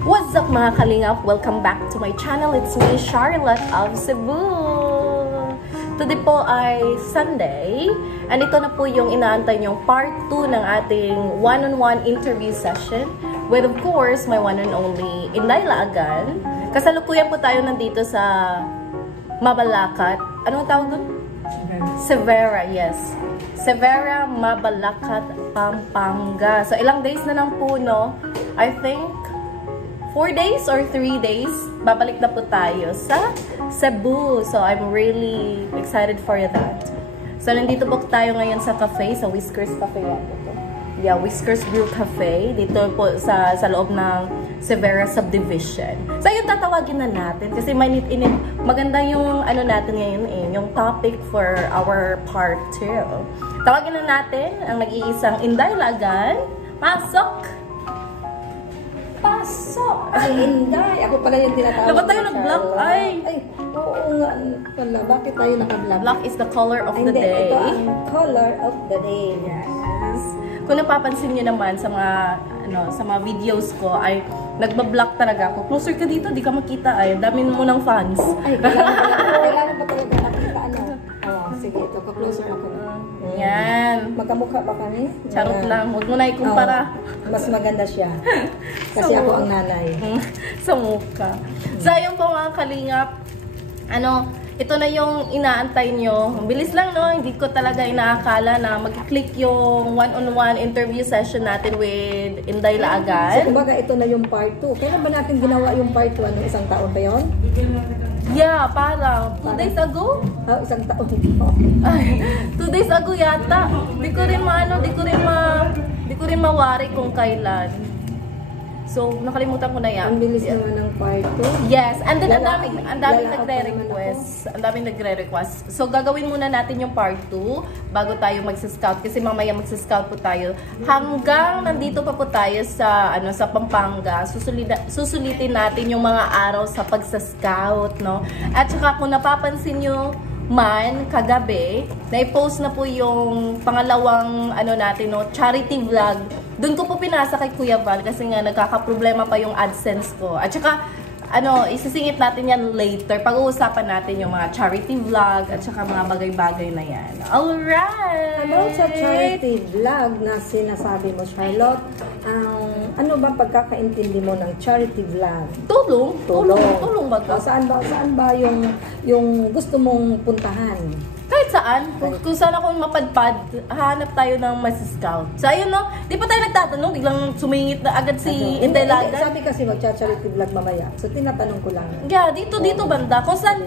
What's up mga kalingap? Welcome back to my channel. It's me, Charlotte of Cebu. Today po ay Sunday. And ito na po yung inaantay nyong part 2 ng ating one-on-one interview session with, of course, my one and only Inday Laagan. Kasalukuyan po tayo nandito sa Mabalacat. Anong tawag dun? Severa, yes. Severa, Mabalacat, Pampanga. So, ilang days na lang po, no? I think 4 days or 3 days, babalik na po tayo sa Cebu. So, I'm really excited for that. So, nandito po tayo ngayon sa cafe, sa Whiskers Cafe. Yeah, Whiskers Brew Cafe. Dito po sa loob ng Severa Subdivision. So, yun tatawagin na natin. Kasi maganda yung ano natin ngayon yung topic for our part 2. Tawagin na natin ang nag-iisang Inday Laagan. Pasok! Pasok! Ay, Inday! Ako pala yung tinatawag. Dapat tayo nag-block ay! Ay, oo nga pala. Bakit tayo naka-block? Black is the color of the day. Ito ang color of the day. Yes. Kung napapansin nyo naman sa mga videos ko ay nagba-block talaga ako. Closer ka dito, di ka makita ay. Dami mo ng fans. Ay, kailangan pa talaga nakita sige, ito. Ka-closer ako. Yan. Magkamukha ba kami? Charot lang. Huwag mo na ikumpara. Mas maganda siya. Kasi ako ang nanay. Sa mukha. So, ayun po mga kalingap. Ito na yung inaantay nyo. Ang bilis lang, no? Hindi ko talaga inaakala na mag-click yung one-on-one interview session natin with Inday Laagan. So, kumbaga, ito na yung part 2. Kailan ba natin ginawa yung part 2? Anong isang taon ba yun? Yeah, parang 2 days ago? Isang taon. Ay, 2 days ago yata. Di ko rin mawari kung kailan. So, nakalimutan ko na yan. Ang bilis naman ng part 2. Yes, and then ang daming nagre-request. Ang daming nagre-request. So, gagawin muna natin yung part 2 bago tayo magsa-scout. Kasi mamaya magsa-scout po tayo. Hanggang nandito pa po tayo sa Pampanga, susulitin natin yung mga araw sa pagsa-scout, no? At saka kung napapansin nyo man, kagabi, na-post na po yung pangalawang natin, no, charity vlog. Doon ko po pinasa kay Kuya Val kasi nga nagkakaproblema pa yung AdSense ko. At saka, isisingit natin yan later. Pag-uusapan natin yung mga charity vlog at saka mga bagay-bagay na yan. Alright! About sa charity vlog na sinasabi mo, Charlotte, ano ba pagkakaintindi mo ng charity vlog? Tulong ba ka? Saan ba yung gusto mong puntahan? Kahit saan. Kung saan ako mapadpad, hanap tayo ng mas-scout. So, ayun, no? Di pa tayo nagtatanong, biglang sumingit na agad si Inday Laagan. Sabi kasi magcha-charity vlog mamaya. So, tinatanong ko lang. Yeah, dito banda. Kung saan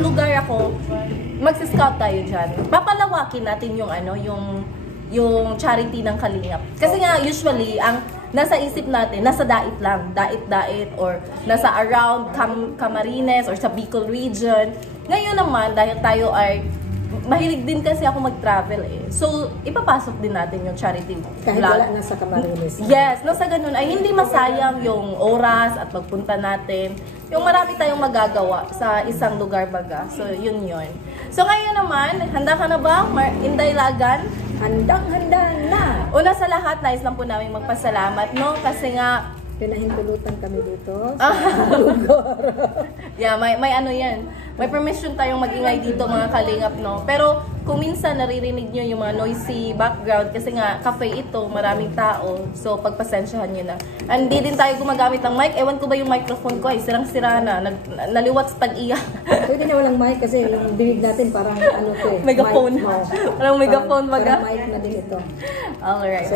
lugar ako, mag-scout tayo dyan. Papalawakin natin yung charity ng Kalingap. Kasi nga, usually, ang nasa isip natin, nasa dait lang. Dait, or nasa around Camarines or sa Bicol region. Ngayon naman, dahil tayo ay mahilig din kasi ako mag-travel So, ipapasok din natin yung charity vlog. Kahit wala nasa Camarines. Yes, nasa ganun ay hindi masayang yung oras at pagpunta natin. Yung marami tayong magagawa sa isang lugar baga. So, yun. So, ngayon naman, handa ka na ba, Inday Laagan? Handang-handa na! Una sa lahat, nais lang po namin magpasalamat, no? Kasi nga, pinahintulutan kami dito sa lugar. Yeah, may yan. May permission tayong mag-ingay dito mga kalingap, no? Pero kung minsan naririnig nyo yung mga noisy background kasi nga cafe ito, maraming tao. So pagpasensyahan nyo na. And hindi din tayo gumagamit ng mic. Ewan ko ba yung microphone ko ay sirang-sira na. Naliwat sa pag-iyak. Pwede na walang mic kasi yung bibig natin parang megaphone. Parang megaphone baga. Parang mic na din ito. Alright.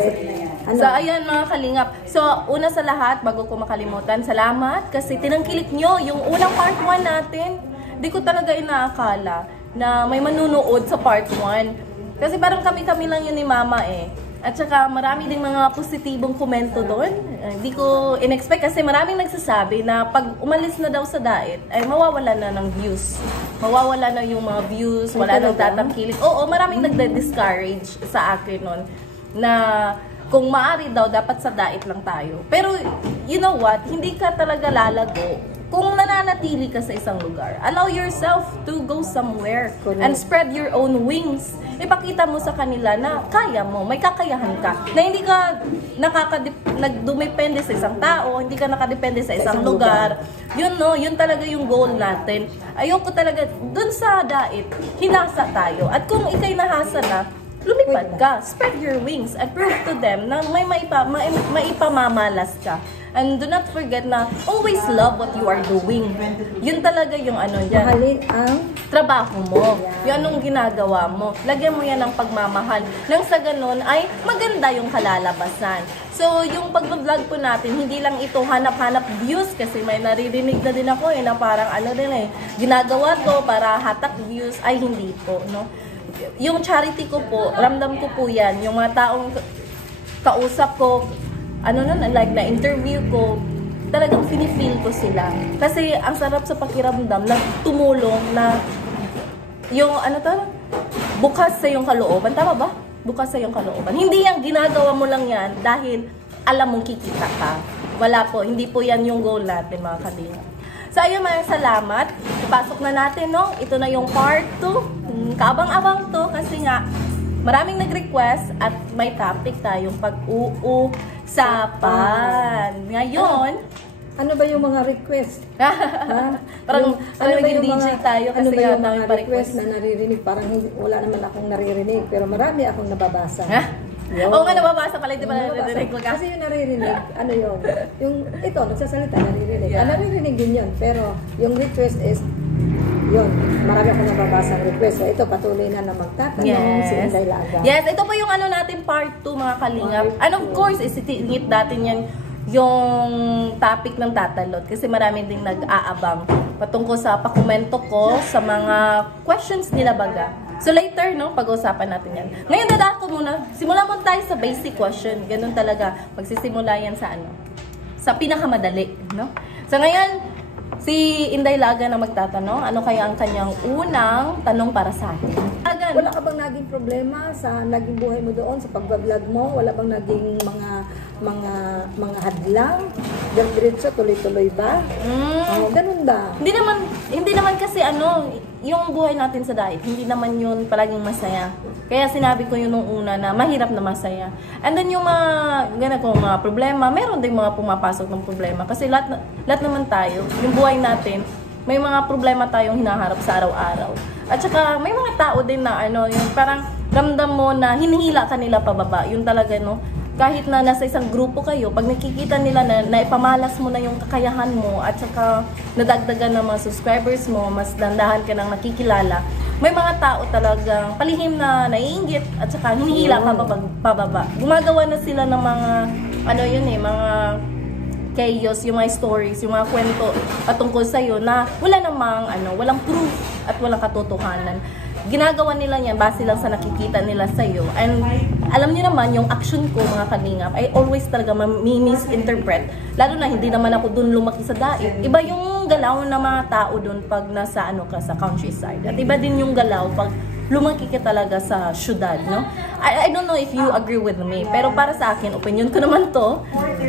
So ayan mga kalingap. So una sa lahat, bago ko makalimutan, salamat kasi tinangkilik nyo yung unang part 1 natin. Di ko talaga inaakala na may manunood sa part 1. Kasi parang kami-kami lang yun ni Mama At saka marami ding mga positibong komento doon. Hindi ko in-expect kasi maraming nagsasabi na pag umalis na daw sa diet, ay mawawala na ng views. Mawawala na yung mga views, wala nang tatangkilik. Oo, maraming nagde-discourage sa akin nun na kung maaari daw, dapat sa diet lang tayo. Pero, you know what? Hindi ka talaga lalago kung nananatili ka sa isang lugar, allow yourself to go somewhere Correct. and spread your own wings. Ipakita mo sa kanila na kaya mo, may kakayahan ka, na hindi ka nagdumepende sa isang tao, hindi ka nakadepende sa isang lugar. Yun no, yun talaga yung goal natin. Ayoko talaga, dun sa dait, hinasa tayo. At kung ikay nahasa na, lumipad ka, spread your wings, and prove to them na may maipamamalas ka. And do not forget na always love what you are doing. Yun talaga yung ano dyan. Mahalin ang Trabaho mo. Yung anong ginagawa mo. Lagyan mo yan ng pagmamahal. Nang sa ganun ay maganda yung kalalabasan. So, yung pag-vlog po natin, hindi lang ito hanap-hanap views kasi may naririnig na din ako na parang ano din ginagawa to para hatak views. Ay, hindi po, no? Yung charity ko po, ramdam ko po yan. Yung mga taong kausap ko, like na interview ko, talagang sinifeel ko sila. Kasi ang sarap sa pakiramdam na tumulong na yung bukas sa yung kalooban. Tama ba? Bukas sa yung kalooban. Hindi yung ginagawa mo lang yan dahil alam mong kikita ka. Wala po. Hindi po yan yung goal natin, mga kalinga. So, ayun, mga salamat. Ipasok na natin, no? Ito na yung part 2. Kaabang-abang to kasi nga maraming nag-request at may topic tayong pag-uusapan. Ngayon, ano ba yung mga request? parang naging DJ tayo ano kasi ba nga yung namin mga pa-request. request na naririnig? Parang wala naman akong naririnig, pero marami akong nababasa. Oo nga, nababasa pala, hindi pala Nababasa. narinig ko ka. Kasi yung naririnig, ano yun? Yung, ito, nagsasalita, naririnig. Yeah. Naririnig din yun, pero yung request is, yun, marami akong nababasa ang request. So, ito, patuloy na magtatanong si Inday Laga. Yes, ito po yung ano natin, part 2, mga kalingap. And of course, isitingit natin yan yung topic ng tatalot kasi marami ding nag-aabang patungkol sa pakomento ko sa mga questions nila baga. So later, no, pag-usapan natin yan. Ngayon, dadako muna. Simulan mo tayo sa basic question. Ganun talaga. Magsisimula yan sa sa pinakamadali, no? So ngayon, si Inday Laga na magtatanong, ano kaya ang kanyang unang tanong para sa atin? Wala ka bang naging problema sa naging buhay mo doon, sa pag-vlog mo? Wala bang naging mga hadlang? Diretso, tuloy-tuloy ba? Ganun ba? Hindi naman kasi yung buhay natin sa diet, hindi naman yun palaging masaya. Kaya sinabi ko yun nung una na mahirap na masaya. And then yung mga problema, meron din mga pumapasok ng problema. Kasi lahat naman tayo, yung buhay natin, may mga problema tayong hinaharap sa araw-araw. At saka may mga tao din na yung parang ramdam mo na hinihila ka nila pababa. Yun talaga, no? Kahit na nasa isang grupo kayo, pag nakikita nila na ipamalas mo na yung kakayahan mo at saka nadagdagan ng mga subscribers mo, mas dandahan ka ng nakikilala, may mga tao talagang palihim na naiinggit at saka hinihila ka pababa. Gumagawa na sila ng mga, mga chaos, yung mga stories, yung mga kwento patungkol sa'yo na wala namang, walang proof at walang katotohanan. Ginagawa nila yan base lang sa nakikita nila sa'yo. And alam niyo naman, yung action ko, mga kalingap, ay always talaga misinterpret. Lalo na hindi naman ako dun lumaki sa daig. Iba yung galaw ng mga tao dun pag nasa ka sa countryside. At iba din yung galaw pag lumaki ka talaga sa syudad, no? I don't know if you agree with me, pero para sa akin, opinion ko naman to,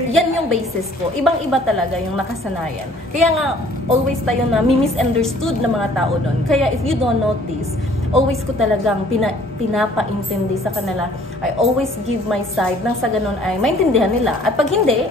yan yung basis ko. Ibang-iba talaga yung nakasanayan. Kaya nga, always tayo na misunderstood ng mga tao doon. Kaya if you don't notice, always ko talagang pinapaintindi sa kanila. I always give my side nang sa ganun ay maintindihan nila. At pag hindi,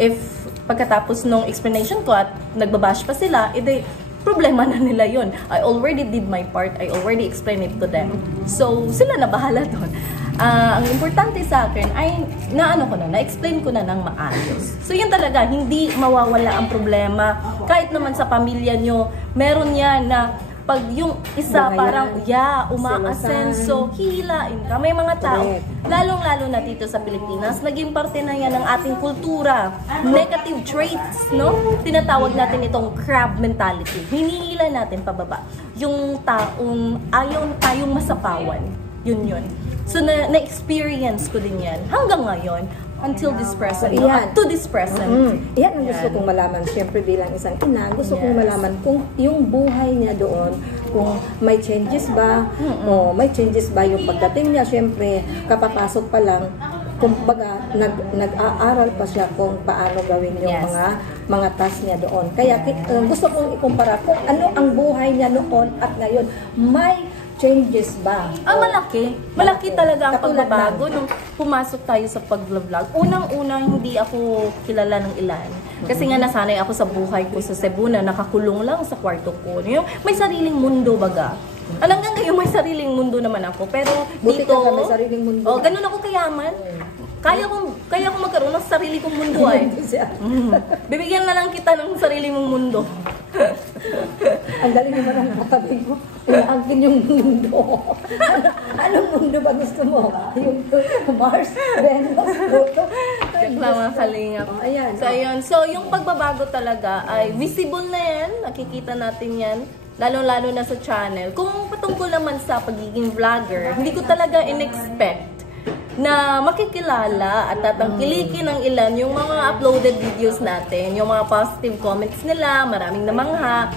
if pagkatapos nung explanation ko at nagbabash pa sila, edi problema na nila yun. I already did my part. I already explained it to them. So, sila na bahala doon. Ang importante sa akin ay na-explain ko na ng maayos. So, yun talaga, hindi mawawala ang problema. Kahit naman sa pamilya nyo, meron yan na pag yung isa parang, umaasenso, hihilain ka. May mga tao, lalong-lalo na dito sa Pilipinas, naging parte na yan ng ating kultura. Negative traits, no? Tinatawag natin itong crab mentality. Hinihila natin pababa. Yung taong ayaw tayong masapawan. Yun. So, na-experience ko din yan. Hanggang ngayon, until this present, to this present. Yan ang gusto kong malaman, siyempre bilang isang ina, gusto kong malaman kung yung buhay niya doon, kung may changes ba, o may changes ba yung pagdating niya, siyempre, kapapasok pa lang, kumbaga nag-aaral pa siya kung paano gawin yung Yes. mga task niya doon. Kaya gusto kong ikumpara kung ano ang buhay niya noon at ngayon. May changes ba? Malaki. Malaki talaga ang Katulad pagbabago nung pumasok tayo sa pag-vlog. Unang-unang hindi ako kilala ng ilan. Kasi nga nasanay ako sa buhay ko sa Cebu na nakakulong lang sa kwarto ko. May sariling mundo baga. Hanggang ngayon may sariling mundo naman ako. Pero Buti dito, ka may sariling mundo. ganun ako kayaman. Kaya kong magkaroon ng sarili kong mundo ay. Bibigyan na lang kita ng sarili mong mundo. Ang galing naman ang katabi mo. Inaangkin yung mundo. Anong mundo ba gusto mo? Yung Mars, Venus, Pluto? Joke lang mga kalingap. Ayan. So, ayun. So, yung pagbabago talaga ay visible na yan. Nakikita natin yan. Lalo-lalo na sa channel. Kung patungkol naman sa pagiging vlogger, hindi ko talaga in-expect na makikilala at tatangkilikin ng ilan yung mga uploaded videos natin, yung mga positive comments nila, maraming namangha.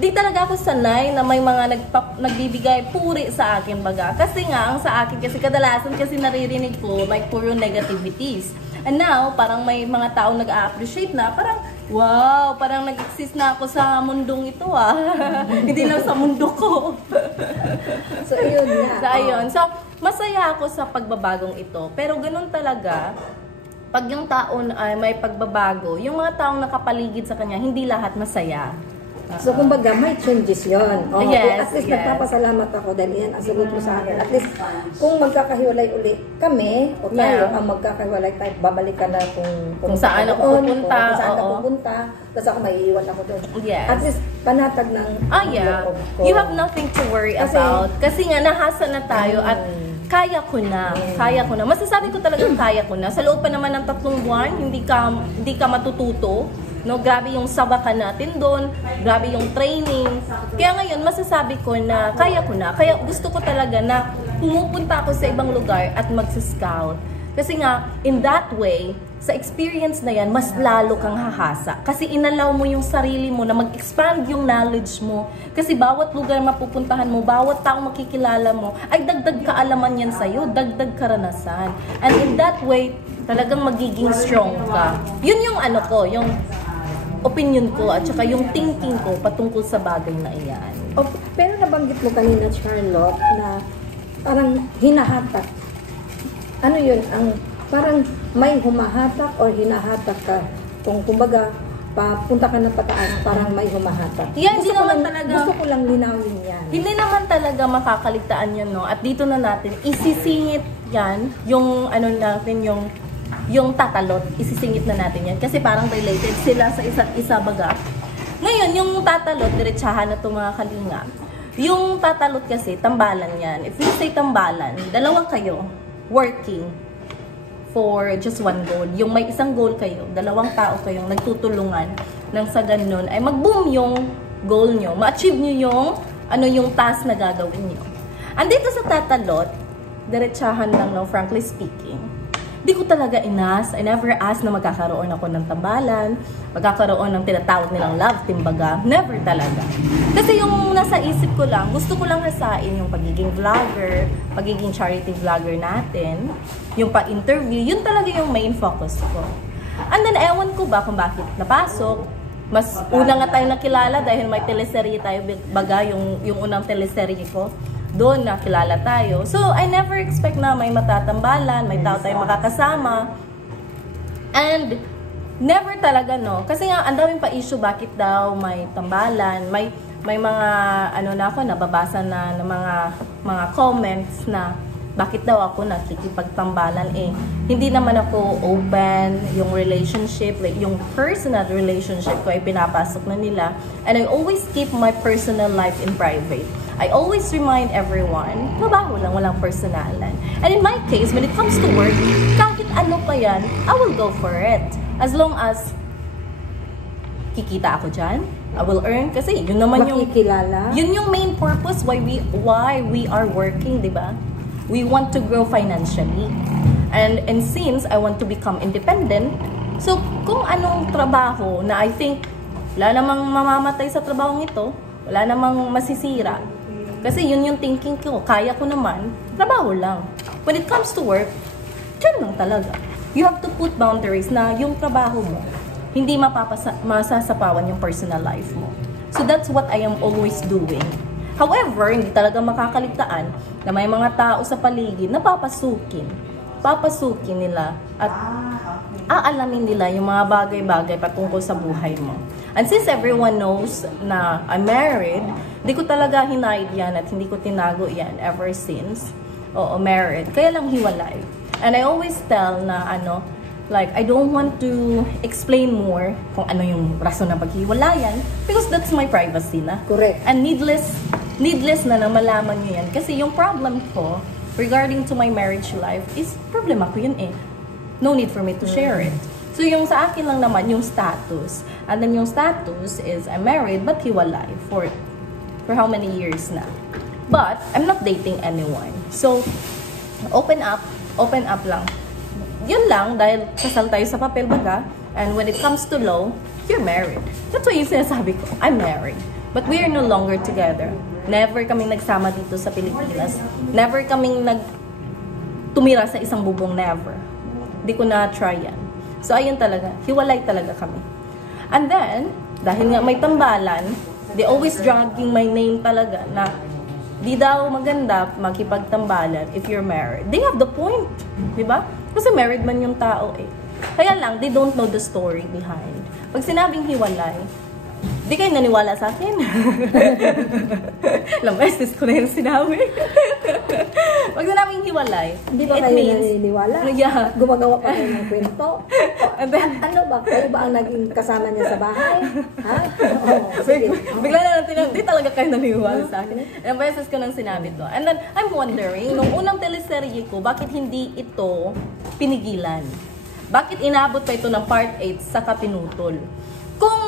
Di talaga ako sanay na may mga nagbibigay puri sa akin baga. Kasi nga, ang sa akin kasi kadalasan kasi naririnig ko, may puro negativities. And now, parang may mga taong nag-a-appreciate na, parang, wow, parang nag-exist na ako sa mundong ito Hindi lang sa mundo ko. So, yun na. So, ayun. So, masaya ako sa pagbabagong ito. Pero ganun talaga, pag yung taon ay may pagbabago, yung mga taong nakapaligid sa kanya, hindi lahat masaya. So, kumbaga, may changes yun. Yes, At least yes. nagpapasalamat ako dahil yan ang sagot mo sa akin. At least, kung magkakahiwalay uli kami, o tayo, Yeah. ang magkakahiwalay tayo, babalik ka na kung saan ako pupunta, kung saan ka oo. pupunta, tapos ako maiiwan ako doon. Yes. At least, panatag ng Yeah. loob ko. You have nothing to worry about. Kasi nga, nahasa na tayo at kaya ko na. Kaya ko na. Masasabi ko talagang kaya ko na. Sa loob pa naman ng 3 buwan, hindi ka matututo. No, grabe yung sabakan natin doon, grabe yung training. Kaya ngayon, masasabi ko na kaya ko na. Kaya gusto ko talaga na pumupunta ako sa ibang lugar at mag-scout. Kasi nga, in that way, sa experience na yan, mas lalo kang hahasa. Kasi inalaw mo yung sarili mo na mag-expand yung knowledge mo. Kasi bawat lugar mapupuntahan mo, bawat tao makikilala mo, ay dagdag kaalaman yan sa'yo, dagdag karanasan. And in that way, talagang magiging strong ka. Yun yung yung opinion ko at saka yung thinking ko patungkol sa bagay na iyan. Pero nabanggit mo kanina, Charlotte, na parang hinahatak. Ano yun? Parang may humahatak or hinahatak ka. Kung kumbaga, papunta ka na pataas, parang may humahatak. Yan, hindi naman talaga. Gusto ko lang linawin yan. Hindi naman talaga makakaligtaan yan, no? At dito na natin, isisingit yan, yung natin, yung tatalot, isisingit na natin yan. Kasi parang related sila sa isa't isa baga. Ngayon, yung tatalot, diretsahan na itong mga kalinga. Yung tatalot kasi, tambalan yan. If you say tambalan, dalawa kayo, working for just one goal. Yung may isang goal kayo, dalawang tao kayong nagtutulungan nang sa ganun, ay mag-boom yung goal nyo. Ma-achieve nyo yung task na gagawin nyo. Andito sa tatalot, diretsahan lang, no, frankly speaking, di ko talaga I never asked na magkakaroon ako ng tambalan, magkakaroon ng tinatawag nilang love team baga. Never talaga. Kasi yung nasa isip ko lang, gusto ko lang hasain yung pagiging vlogger, pagiging charity vlogger natin, yung pa-interview, yun talaga yung main focus ko. And then, ewan ko ba kung bakit napasok. Mas una nga tayo nakilala dahil may teleserye tayo baga, yung unang teleserye ko. Doon nakilala tayo. So, I never expect na may matatambalan, may tao tayong makakasama. And, never talaga, no? Kasi nga, ang daming pa issue bakit daw may tambalan. May mga, nababasa na ng mga comments na bakit daw ako nakikipagtambalan. Hindi naman ako open, yung relationship, like yung personal relationship ko ay pinapasok na nila. And I always keep my personal life in private. I always remind everyone, trabaho lang, walang personalan. And in my case, when it comes to work, kahit ano pa yan, I will go for it. As long as kikita ako dyan, I will earn. Kasi yun naman makikilala. Yun yung main purpose why we are working, di ba? We want to grow financially. And since I want to become independent, so kung anong trabaho na I think wala namang mamamatay sa trabahong ito, wala namang masisira. Kasi yun yung thinking ko, kaya ko naman, trabaho lang. When it comes to work, Diyan lang talaga. You have to put boundaries na yung trabaho mo, hindi masasapawan yung personal life mo. So that's what I am always doing. However, hindi talaga makakaligtaan na may mga tao sa paligid na papasukin nila at aalamin nila yung mga bagay-bagay patungkol sa buhay mo. And since everyone knows na I'm married, hindi ko talaga hinide yan at hindi ko tinago yan ever since. Oo, married. Kaya lang hiwalay. And I always tell na like, I don't want to explain more kung ano yung rason ng paghiwalayan because that's my privacy na. Correct. And needless na malaman nyo yan. Kasi yung problem ko regarding to my marriage life is problema ko yun eh. No need for me to share it. So yung sa akin lang naman, yung status. And then yung status is I'm married but hiwalay for how many years na. But I'm not dating anyone. So, open up lang. Yun lang, dahil kasal tayo sa papel baga, and when it comes to law, you're married. That's why yung sinasabi ko, I'm married. But we are no longer together. Never kaming nagsama dito sa Pilipinas. Never kaming tumira sa isang bubong, never. Hindi ko na-try yan. So, ayun talaga, hiwalay talaga kami. And then, dahil nga may tambalan, they always dragging my name talaga na di daw maganda makipagtambalan if you're married. They have the point, di ba? Kasi married man yung tao eh. Kaya lang, they don't know the story behind. Pag sinabing hiwalay, di kayo naniwala sa akin. Ilang beses ko na yung sinabi. Pag sinabing hiwalay, hindi ba kayo naniniwala? Yeah. Gumagawa pa kayo ng kwento? And then, ano ba? Kayo ba ang naging kasama niya sa bahay? Ha? Sige. Bigla na natin, di talaga kayo naniniwala sa akin. Ilang beses ko nang sinabi to. And then, I'm wondering, nung unang teleserye ko, bakit hindi ito pinigilan? Bakit inabot pa ito ng part 8 sa kapinutol? Kung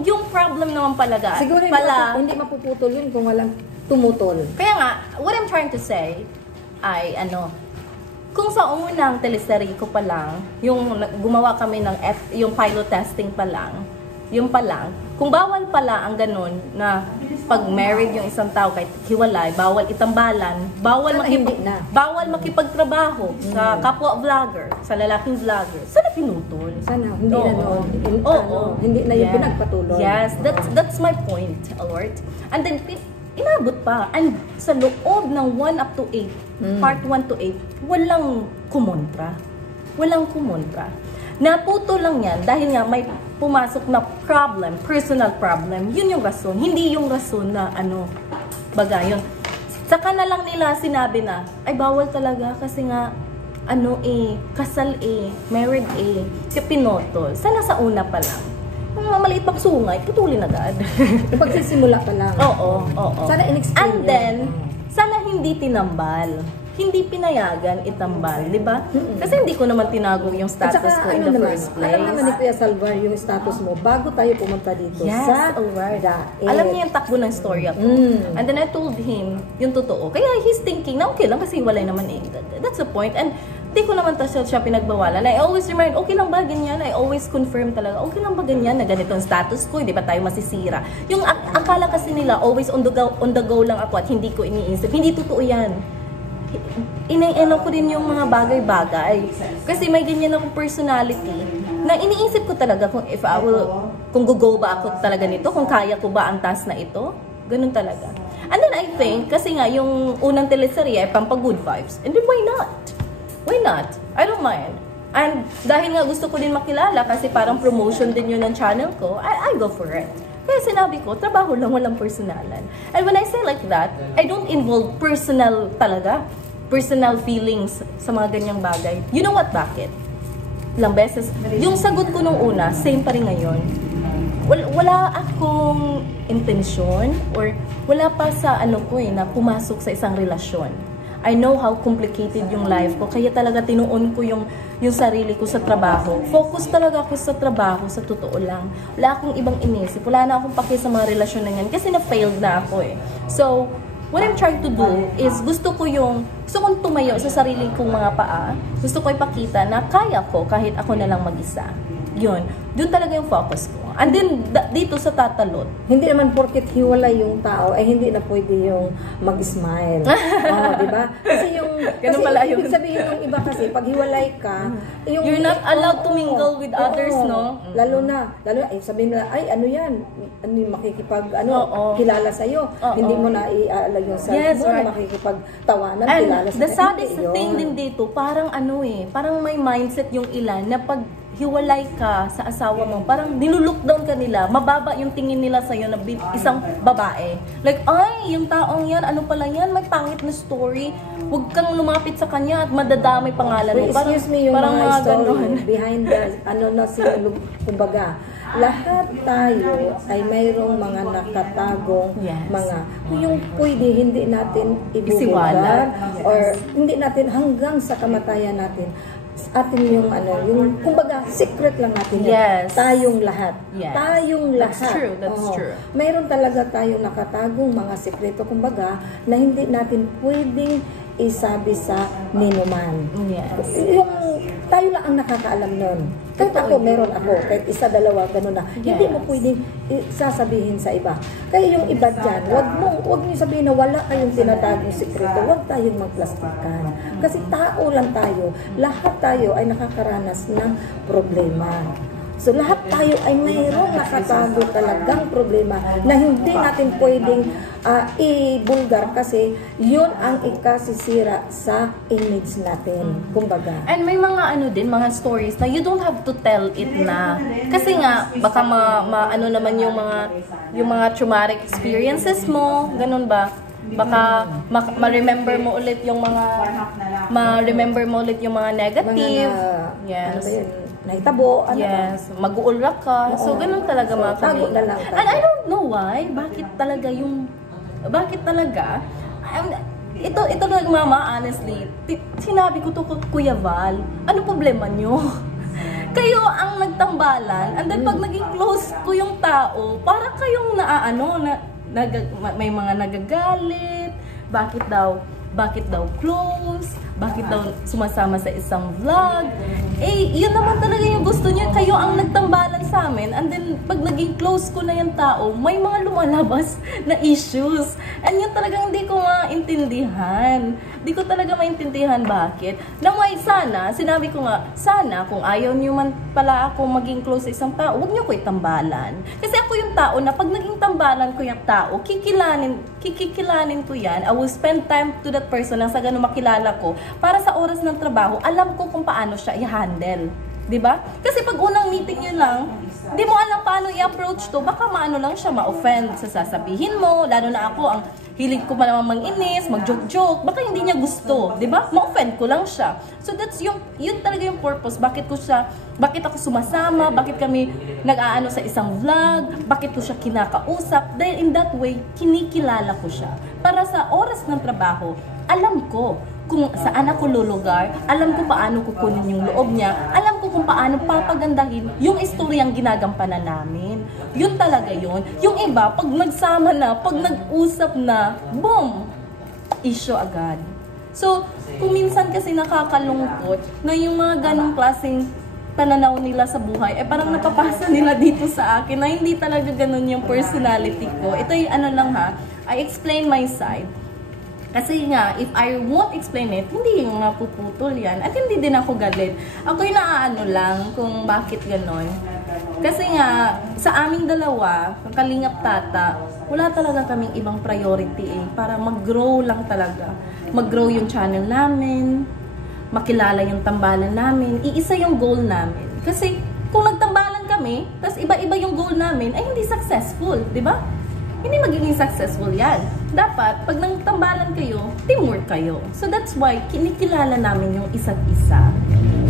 yung problem naman siguro hindi mapuputol yun kung walang tumutol. Kaya nga, what I'm trying to say ay kung sa unang teleserye ko pa lang, yung gumawa kami ng yung pilot testing pa lang, kung bawal pala ang ganun na pag married yung isang tao kahit hiwalay, bawal itambalan, bawal makipagtrabaho sa kapwa vlogger, sa lalaking vlogger, sana pinutol. Sana, hindi hindi na yung pinagpatuloy. Yes, that's my point, alright? And then, inabot pa. And sa loob ng 1 up to 8, part 1 to 8, walang kumontra. Naputo lang yan dahil nga may pumasok na problem, personal problem. Yun yung rason. Hindi yung rason na baga yun. Saka na lang nila sinabi na, ay bawal talaga kasi nga, kasal married kaya pinotol. Sana sa una pa lang. Ang maliit pang sungay, putulin agad. Pagsisimula pa lang. Oo. Sana in-explain. And then, sana hindi tinambal. Hindi pinayagan itambal, di ba? Kasi hindi ko naman tinago yung status ko in the first place. Alam naman ni Kuya Salvar yung status mo bago tayo pumunta dito sa alright. Alam niya yung takbo ng story ako. And then I told him yung totoo. Kaya he's thinking na okay lang kasi walay naman eh. That's the point. And hindi ko naman siya pinagbawalan. I always remind, okay lang ba ganyan? I always confirm talaga, okay lang ba ganyan na ganito ang status ko? Hindi ba tayo masisira? Yung akala kasi nila, always on the go lang ako at hindi ko iniisip. Hindi totoo yan. Ko din yung mga bagay-bagay. Kasi may ganyan akong personality na iniisip ko talaga kung go ba ako talaga nito, kung kaya ko ba ang task na ito. Ganun talaga. And then I think, kasi nga yung unang teleserye ay pampa-good vibes. And then why not? Why not? I don't mind. And dahil nga gusto ko din makilala kasi parang promotion din yun ng channel ko, I go for it. Kaya sinabi ko, trabaho lang, walang personalan. And when I say like that, I don't involve personal feelings sa mga ganyang bagay. You know what, bakit? Ilang beses, yung sagot ko nung una, same pa rin ngayon. Wala akong intensyon or wala pa sa na pumasok sa isang relasyon. I know how complicated yung life ko, kaya talaga tinuon ko yung sarili ko sa trabaho. Focus talaga ako sa trabaho, sa totoo lang. Wala akong ibang inisip, wala na akong paki sa mga relasyon na yan, kasi na-failed na ako eh. So, what I'm trying to do is gusto kong tumayo sa sarili kong mga paa. Gusto ko ipakita na kaya ko kahit ako na lang mag-isa. Yun. Doon talaga yung focus ko. And then, dito sa tatalot. Hindi naman porket hiwalay yung tao, ay hindi na pwede yung mag-smile. Di ba? Kasi yung, Ganun pala yun. ibig sabihin yung iba kasi, pag hiwalay ka, yung, You're not allowed to mingle with others, no? Lalo na, sabihin nila, ay, ano yan? Ano yung makikipag, kilala sa'yo. Hindi mo na iaalag yung self mo, na makikipagtawanan, kilala sa'yo. And the saddest thing din dito, parang parang may mindset yung ilan na pag hiwalay ka sa asawa mo, parang nilulook down ka nila, mababa yung tingin nila sa'yo na isang babae. Like, ay, yung taong yan, ano pala yan, may pangit na story, huwag kang lumapit sa kanya at madadamay pangalan mo. Excuse me, yung mga story behind the, kumbaga, lahat tayo ay mayroong mga nakatagong mga, yung pwede hindi natin ibubugar or hindi natin hanggang sa kamatayan natin atin yung yung kumbaga secret lang natin yan. Tayong lahat. Tayong lahat. That's true. Mayroon talaga tayong nakatagong mga sekreto kumbaga na hindi natin pwedeng isabi sa ninuman. Yung tayo lang ang nakakaalam nun. Kahit ako, meron ako. Kahit isa, dalawa, gano'n na. Hindi mo pwedeng sasabihin sa iba. Kaya yung iba dyan, wag niyo sabihin na wala kayong tinatagong sikreto. Wag tayong magplastikan. Kasi tao lang tayo. Lahat tayo ay nakakaranas ng problema. So lahat tayo ay mayroong nakatago talagang problema na hindi natin pwedeng ibulgar kasi yun ang ikasisira sa image natin, kumbaga. And may mga mga stories na you don't have to tell it na. Kasi nga baka naman yung mga traumatic experiences mo, ganun ba? Baka ma-remember mo ulit yung mga negative. Ano ba yun? Naitabo, mag-uulrak ka. So, ganun talaga mga kami. And I don't know why, bakit talaga, ito talaga mama, honestly, sinabi ko to Kuya Val, ano problema nyo? Kayo ang nagtambalan, and then pag naging close ko yung tao, para kayong may mga nagagalit, bakit daw close, bakit daw sumasama sa isang vlog. Yun naman talaga yung gusto niya. Kayo ang nagtambalan sa amin. And then, pag naging close ko na yung tao, may mga lumalabas na issues. And yun talagang hindi ko maintindihan. Hindi ko talaga maintindihan bakit. Namay sana, sinabi ko nga, sana kung ayaw niyo man pala ako maging close sa isang tao, huwag niyo ko itambalan. Kasi ako yung tao na pag naging tambalan ko yung tao, kikilanin ko yan. I will spend time to that person nang sa ganun makilala ko. Para sa oras ng trabaho, alam ko kung paano siya i-handle. Diba? Kasi pag unang meeting nyo lang, di mo alam paano i-approach to, baka lang siya ma-offend sa sasabihin mo, lalo na ako, ang hilig ko pa naman manginis, mag-joke-joke, baka hindi niya gusto, diba? Ma-offend ko lang siya. So that's yun talaga yung purpose, bakit ako sumasama, bakit kami nag-aano sa isang vlog, bakit ko siya kinakausap, dahil in that way, kinikilala ko siya. Para sa oras ng trabaho, alam ko kung saan ako lulugar, alam ko paano kukunin yung loob niya, alam ko kung paano papagandahin yung istoryang ginagampanan namin. Yun talaga yun. Yung iba, pag nagsama na, pag nag-usap na, boom! Issue agad. So, kung minsan kasi nakakalungkot na yung mga ganong klaseng pananaw nila sa buhay, parang napapasa nila dito sa akin na hindi talaga ganon yung personality ko. Ito yung I explain my side. Kasi nga, if I won't explain it, hindi yung mapuputol yan. At hindi din ako galit. Ako yung naaano lang kung bakit ganon. Kasi nga, sa aming dalawa, Kalingap Tata, wala talaga kaming ibang priority para mag-grow lang talaga. Mag-grow yung channel namin, makilala yung tambalan namin, iisa yung goal namin. Kasi kung nagtambalan kami, tapos iba-iba yung goal namin, ay hindi successful, di ba? Hindi magiging successful yan. Dapat, pag nagtambalan kayo, teamwork kayo. So that's why, kinikilala namin yung isa't isa.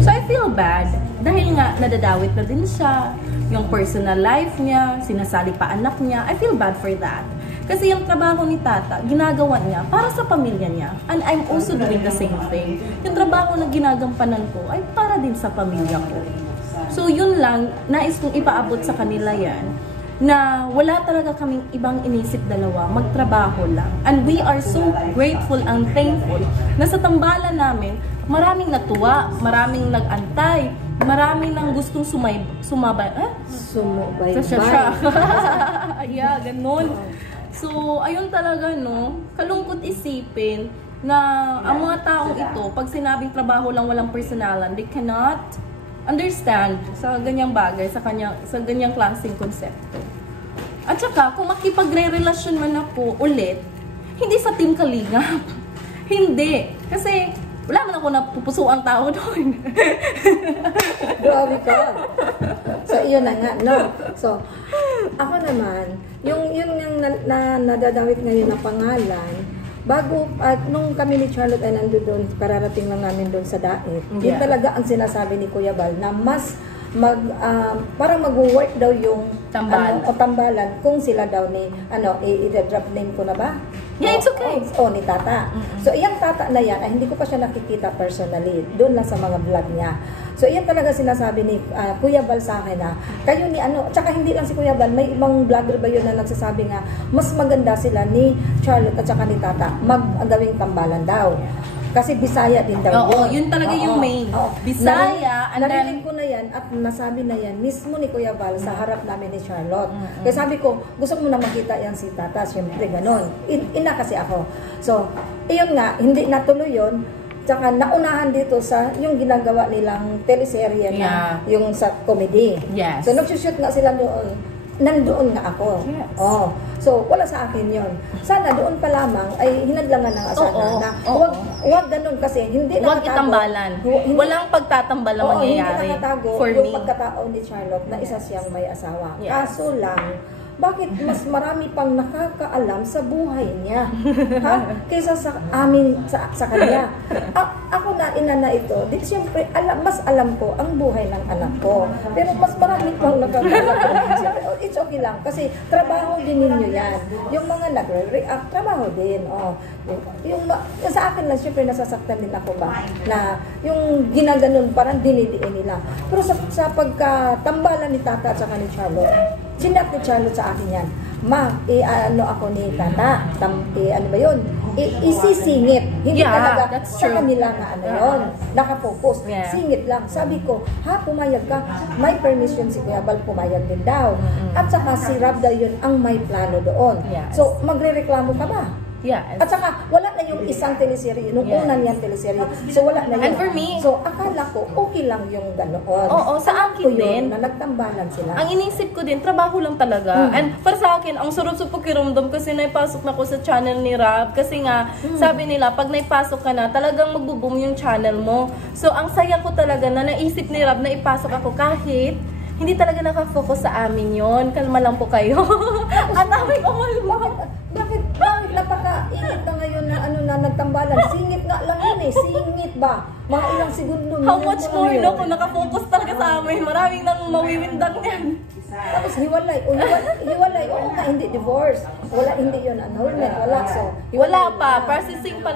So I feel bad, dahil nga nadadawit na din siya, yung personal life niya, sinasali pa anak niya, I feel bad for that. Kasi yung trabaho ni Tata, ginagawa niya para sa pamilya niya. And I'm also doing the same thing. Yung trabaho na ginagampanan ko ay para din sa pamilya ko. So yun lang, nais kong ipaabot sa kanila yan, na wala talaga kaming ibang inisip dalawa, magtrabaho lang. And we are so grateful and thankful na sa tambalan namin, maraming natuwa, maraming nag-antay, maraming nang gustong sumabay. Sumubay. Yeah, ganun. So, ayun talaga, no? Kalungkot isipin na ang mga taong ito, pag sinabing trabaho lang walang personalan, they cannot understand sa ganyang bagay, sa ganyang klaseng konsepto. At saka, kung makipagre-relasyon man ako ulit, hindi sa Team Kalingap. Hindi. Kasi, wala man ako napupuso ang tao doon. Grabe ka. So, iyon na nga, no? So, ako naman, yun nadadawit ngayon na pangalan, bago, at nung kami ni Charlotte ay nandun doon, kararating lang namin doon sa Daet, yun talaga ang sinasabi ni Kuya Bal, na mas parang mag-work daw yung tambalan kung sila daw ni i-drop name ko na ba? Yeah, it's okay. Ni Tata. So, iyang Tata na yan, ay hindi ko pa siya nakikita personally. Doon lang sa mga vlog niya. So, iyan talaga sinasabi ni Kuya Bal sa akin na, kayo ni tsaka hindi lang si Kuya Bal, may ibang vlogger ba yun na nagsasabi nga, mas maganda sila ni Charlotte at saka ni Tata, gawing tambalan daw. Kasi Bisaya din daw. Oo, yun talaga yung main. Bisaya, and then narinig ko na yan at nasabi na yan mismo ni Kuya Bal sa harap namin ni Charlotte. Kaya sabi ko, gusto mo na makita yan si Tata, syempre ganon. Ina kasi ako. So, iyon nga, hindi natuloy yun. Tsaka naunahan dito sa yung ginagawa nilang teleserye na yung sa comedy. Yes. So, nagsushoot nga sila doon. Nandoon nga ako. Yes. So, wala sa akin yon. Sana doon pa lamang ay hinadlangan ng asana na huwag ganun kasi hindi huwag itambalan. Walang pagtatambal ang mangyayari. Hindi nakatago for yung me. pagkatao ni Charlotte na isa siyang may asawa. Yes. Kaso lang, bakit mas marami pang nakakaalam sa buhay niya kaysa sa amin sa kanya. Ako na ina na ito, di siyempre mas alam ko ang buhay ng anak ko, pero mas marami pang nakakaalam. It's okay lang kasi trabaho din ninyo yan. Yung mga nagre-react, trabaho din. Yung sa akin lang siyempre nasasaktan din ako ba na yung ginaganon parang dinidiin nila. Pero sa pagkatambalan ni Tata at saka ni Charlotte, sinak ni Charlotte sa akin yan, ako ni Tata, ano ba yun? Isisingit. Hindi talaga sa kanila na yun, nakafocus. Singit lang. Sabi ko, pumayag ka. May permission si Kuya Bal, pumayag din daw. At saka si Rabda yun ang may plano doon. So, magre-reklamo ka ba? Yes. At saka, wala na yung isang teleserye, nung una niyang teleserye. So, wala na yun. And for me, so, akala ko, okay lang yung ganoon. Oo, sa akin din. Na nagtambalan sila. Ang inisip ko din, trabaho lang talaga. And para sa akin, ang sarap sa pakiramdam kasi naipasok na ko sa channel ni Rab. Kasi nga, sabi nila, pag naipasok ka na, talagang magbo-boom yung channel mo. So, ang saya ko talaga na naisip ni Rab na ipasok ako kahit hindi talaga nakafocus sa amin yon. Kalma lang po kayo. Ang dami ko malma. Bakit napaka-init na ngayon na nagtambalan? Singit nga lang yun Singit ba? Mga ilang segundo. How much more kung nakafocus talaga sa amin? Maraming nang mawiwindang yan. Tapos hiwalay. Oo nga, hindi divorce. Wala, hindi yun annulment. Wala. So, wala pa. Processing pa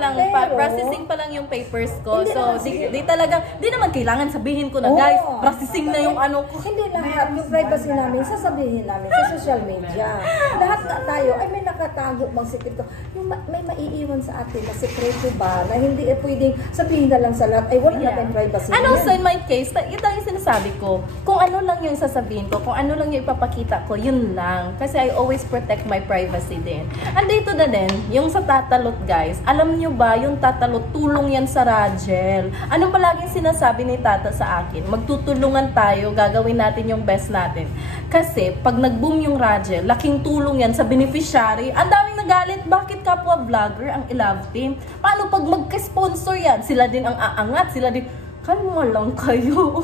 lang yung papers ko. So, di talaga, di naman kailangan sabihin ko na, guys, processing na yung ano ko. Hindi lahat. Yung privacy namin, sasabihin namin sa social media. Lahat nga tayo, ay may nakatago bang sikreto. Yung may maiiwan sa atin na sikreto ba, na hindi pwedeng sabihin na lang sa lahat, ay wala na tayong privacy. And also in my case, ito yung sinasabi ko, kung ano lang yung sasabihin ko, kung ano lang yung ipapakita ko, yun lang. Kasi I always protect my privacy din. And dito na din, yung sa tatalot guys, alam nyo ba, yung tatalot, tulong yan sa Rajel. Anong palaging sinasabi ni Tata sa akin? Magtutulungan tayo, gagawin natin yung best natin. Kasi, pag nag-boom yung Rajel, laking tulong yan sa beneficiary. Ang daming nagalit, bakit kapwa vlogger ang i-love team? Paano pag magka-sponsor yan? Sila din ang aangat, sila din, kalma lang kayo.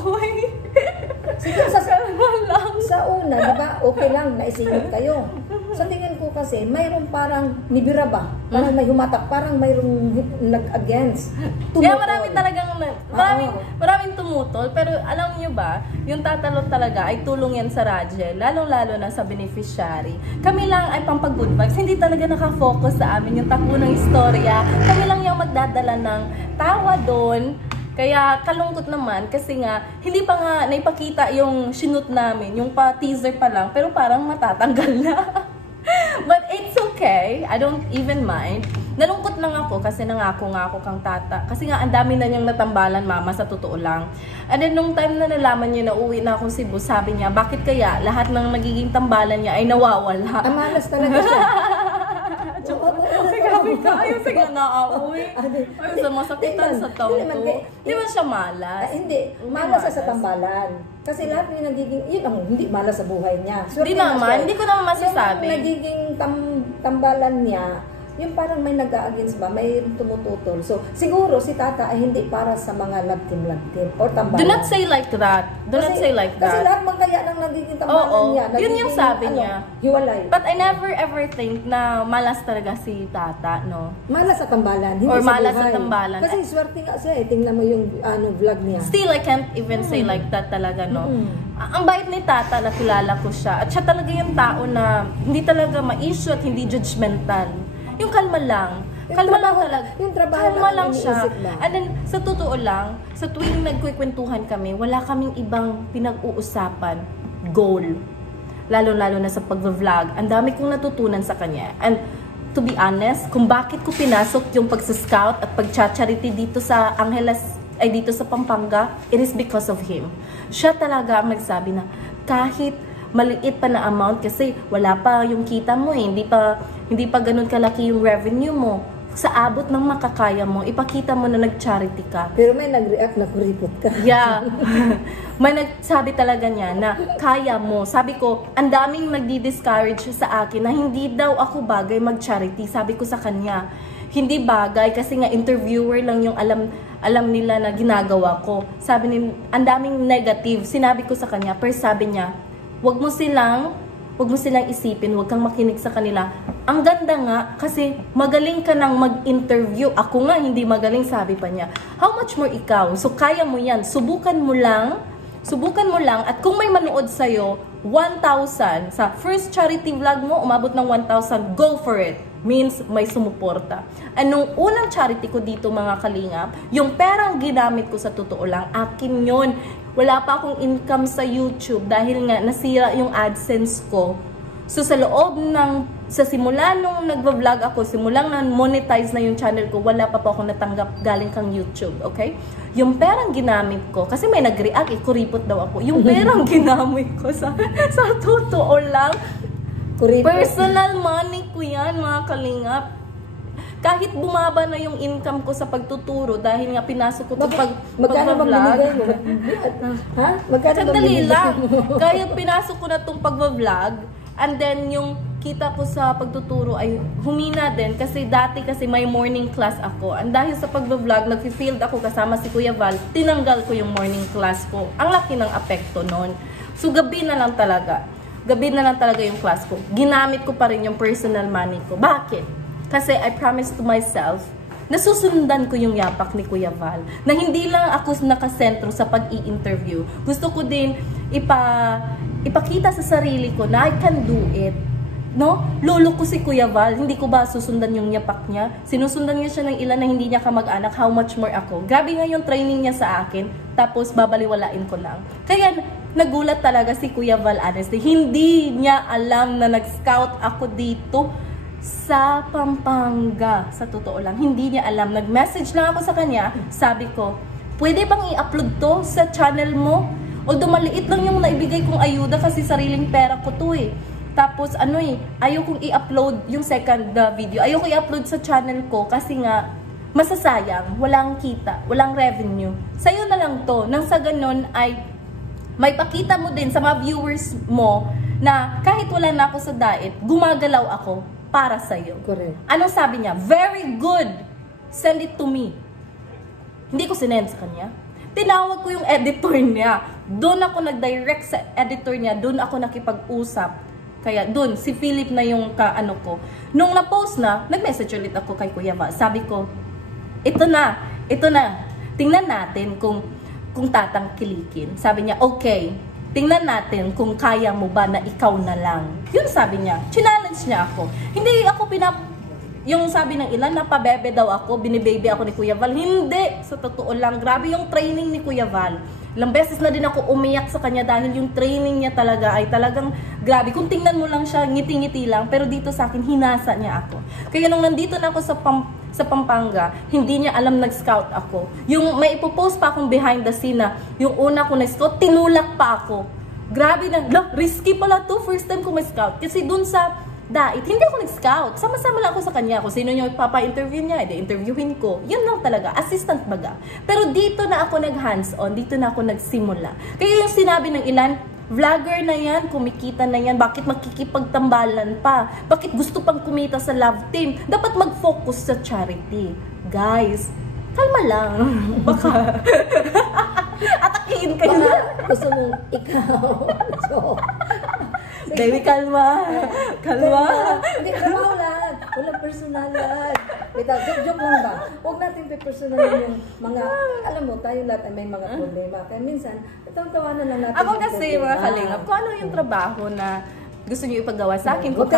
Sige, sa una, di ba, okay lang, naisingit kayo. Sa tingin ko kasi, mayroong parang nibira ba? Parang may humatak, parang mayroong nag-against. Kaya maraming tumutol. Pero alam niyo ba, yung tatalot talaga ay tulong yan sa Rajel, lalong-lalo na sa beneficiary. Kami lang ay pampag-good vibes, hindi talaga nakafocus sa amin yung takbo ng istorya. Kami lang yung magdadala ng tawa doon. Kaya kalungkot naman kasi nga hindi pa nga naipakita yung shoot namin, yung pa-teaser pa lang, pero parang matatanggal na. But it's okay, I don't even mind. Nalungkot lang ako kasi nangako nga ako kang tata. Kasi nga, ang dami na niyang natambalan, mama, sa totoo lang. And then, nung time na nalaman niya na uwi na akong Cebu, sabi niya, bakit kaya lahat ng nagiging tambalan niya ay nawawala? Malas talaga siya. Grabe ka, ayaw sa ganaaoy. Ayaw sa masakitan sa taon to. Di ba siya malas? Hindi, malas sa tambalan. Kasi lahat yung nagiging, yun ang hindi malas sa buhay niya. Hindi naman, hindi ko naman masasabi. Yung nagiging tambalan niya, yung parang may nag-a-against ba, may tumututol. So, siguro si tata ay hindi para sa mga love team or tambalan. Do not say like that. Do not say like that. Kasi lahat man kaya nang nagiging tambalan niya. Yun yung sabi niya. Hiwalay. But I never ever think na malas talaga si tata, no? Malas sa tambalan, hindi or sa malas buhay. sa tambalan. Kasi swerte nga siya eh. Tingnan mo yung vlog niya. Still, I can't even say like that talaga, no? Ang bait ni tata, nakilala ko siya. At siya talaga yung tao na hindi talaga ma-issue at hindi judgmental. Yung kalma lang. Kalma lang talaga. Yung trabaho kalma lang siya. lang. And then, sa totoo lang, sa tuwing nagkukwentuhan kami, wala kaming ibang pinag-uusapan. Goal. Lalo-lalo na sa pag-vlog. Ang dami kong natutunan sa kanya. And to be honest, kung bakit ko pinasok yung pag-scout at pag-charity dito sa Angeles, ay dito sa Pampanga, it is because of him. Siya talaga ang nagsabi na kahit maliit pa na amount kasi wala pa yung kita mo eh, hindi pa ganun kalaki yung revenue mo. Sa abot ng makakaya mo, ipakita mo na nag-charity ka. Pero may nag-react na kuripot ka. Yeah. May nagsabi talaga niya na kaya mo. Sabi ko, ang daming nagdi-discourage sa akin na hindi daw ako bagay mag-charity. Sabi ko sa kanya, hindi bagay kasi nga interviewer lang yung alam nila na ginagawa ko. Sabi niya, ang daming negative. Sinabi ko sa kanya, pero sabi niya, wag mo silang isipin, wag kang makinig sa kanila. Ang ganda nga, kasi magaling ka nang mag-interview. Ako nga, hindi magaling, sabi pa niya. How much more ikaw? So, kaya mo yan. Subukan mo lang, at kung may manood sa'yo, 1,000, sa first charity vlog mo, umabot ng 1,000, go for it. Means may sumuporta. Anong unang charity ko dito, mga kalingap, yung perang ginamit ko sa totoo lang, akin yun. Wala pa akong income sa YouTube dahil nga nasira yung AdSense ko. So sa simula nung nagva-vlog ako, simulang na-monetize na yung channel ko, wala pa po akong natanggap galing kang YouTube, okay? Yung perang ginamit ko, kasi may nag-react, kuripot daw ako. Yung perang ginamit ko sa totoo lang, personal money ko yan, mga kalingap. Kahit bumaba na yung income ko sa pagtuturo dahil nga pinasok ko ito magkano bang binigay mo? Ha? Magkano bang Sandali binigay lang. mo? Kaya pinasok ko na itong pag-vlog, and then yung kita ko sa pagtuturo ay humina din kasi dati kasi may morning class ako. And dahil sa pag-vlog, nag-field ako kasama si Kuya Val, tinanggal ko yung morning class ko. Ang laki ng apekto nun. So gabi na lang talaga. Gabi na lang talaga yung class ko. Ginamit ko pa rin yung personal money ko. Bakit? Kasi I promised to myself na susundan ko yung yapak ni Kuya Val. Na hindi lang ako nakasentro sa pag-i-interview. Gusto ko din ipakita sa sarili ko na I can do it. No? Lolo ko si Kuya Val, hindi ko ba susundan yung yapak niya? Sinusundan niya siya ng ilan na hindi niya kamag-anak, how much more ako? Grabe nga yung training niya sa akin, tapos babaliwalain ko lang. Kaya nagulat talaga si Kuya Val, honestly. Hindi niya alam na nag-scout ako dito sa Pampanga. Sa totoo lang, hindi niya alam. Nag-message lang ako sa kanya, sabi ko, pwede bang i-upload to sa channel mo? Although maliit lang yung naibigay kong ayuda kasi sariling pera ko to eh. Tapos ayaw kong i-upload yung second video. Ayaw ko i-upload sa channel ko kasi nga masasayang, walang kita, walang revenue. Sa'yo na lang to. Nang sa ganun ay may pakita mo din sa mga viewers mo na kahit wala na ako sa diet, gumagalaw ako para sa'yo. Correct. Anong sabi niya? Very good. Send it to me. Hindi ko sinend sa kanya. Tinawag ko yung editor niya. Doon ako nag-direct sa editor niya. Doon ako nakipag-usap. Kaya doon, si Philip na yung kaano ko. Nung na-post na, nag-message ulit ako kay Kuya Val. Sabi ko, ito na. Tingnan natin kung tatangkilikin. Sabi niya, okay. Tingnan natin kung kaya mo ba na ikaw na lang. Yun sabi niya. Challenge niya ako. Hindi ako yung sabi ng ilan, napabebe daw ako, binibaby ako ni Kuya Val. Hindi. Sa totoo lang, grabe yung training ni Kuya Val. Ilang beses na din ako umiyak sa kanya dahil yung training niya talaga ay talagang grabe. Kung tingnan mo lang siya, ngiti-ngiti lang, pero dito sa akin, hinasa niya ako. Kaya nung nandito na ako sa Pampanga, hindi niya alam nag-scout ako. Yung may ipopost pa akong behind the scene na yung una ko na-scout, tinulak pa ako. Grabe na, risky pala to, first time ko may-scout. Kasi dun sa Dait, hindi ako nag-scout. Sama-sama lang ako sa kanya. Kung sino yung papa-interview niya, interviewin ko. Yun lang talaga, assistant baga. Pero dito na ako nag-hands-on, dito na ako nagsimula. Kaya yung sinabi ng ilan, vlogger na yan, kumikita na yan, bakit makikipagtambalan pa? Bakit gusto pang kumita sa love team? Dapat mag-focus sa charity. Guys, kalma lang. Baka atakiin kayo. Gusto mong ikaw. So, baby, kalma. Kalma. Hindi, trabaho lang. Walang personalan. Joke lang ba? Huwag natin pe-personalan yung mga, alam mo, tayo lahat ay may mga problema. Kaya minsan, tawanan lang natin. Ako kasi, mga kalingap, kung ano yung trabaho na gusto niyo ipagawa sa akin, kung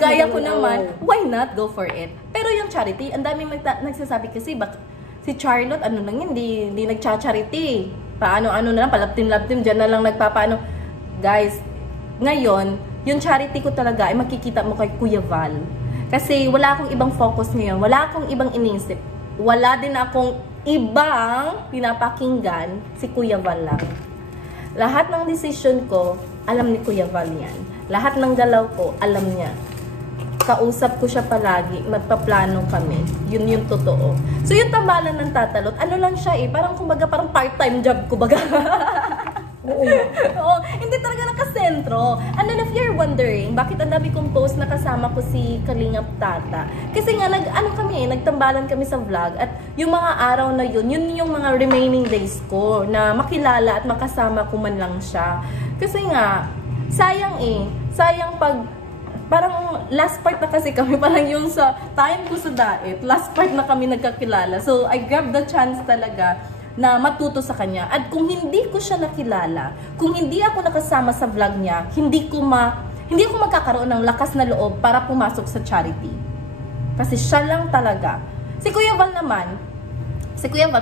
kaya ko naman, why not go for it? Pero yung charity, ang daming nagsasabi kasi, si Charlotte, ano lang yun, hindi nagcha-charity. Paano-ano na lang, palaptim-laptim, dyan na lang nagpapaano. Guys, ngayon, yung charity ko talaga ay makikita mo kay Kuya Val. Kasi wala akong ibang focus ngayon. Wala akong ibang inisip. Wala din akong ibang pinapakinggan, si Kuya Val lang. Lahat ng decision ko, alam ni Kuya Val yan. Lahat ng galaw ko, alam niya. Kausap ko siya palagi, magpaplano kami. Yun yung totoo. So yung tambalan ng tatalot, ano lang siya parang kumbaga parang part-time job ko baga. Oo, hindi talaga nakasentro. And then if you're wondering, bakit ang dami kong post na kasama ko si Kalingap Tata? Kasi nga, nagtambalan kami sa vlog at yung mga araw na yun yung mga remaining days ko na makilala at makasama ko man lang siya. Kasi nga, sayang pag parang last part na kasi kami, parang yung sa time ko sa Dait, last part na kami nagkakilala. So, I grabbed the chance talaga na matuto sa kanya. At kung hindi ko siya nakilala, kung hindi ako nakasama sa vlog niya, hindi ako magkakaroon ng lakas na loob para pumasok sa charity. Kasi siya lang talaga. Si Kuya Val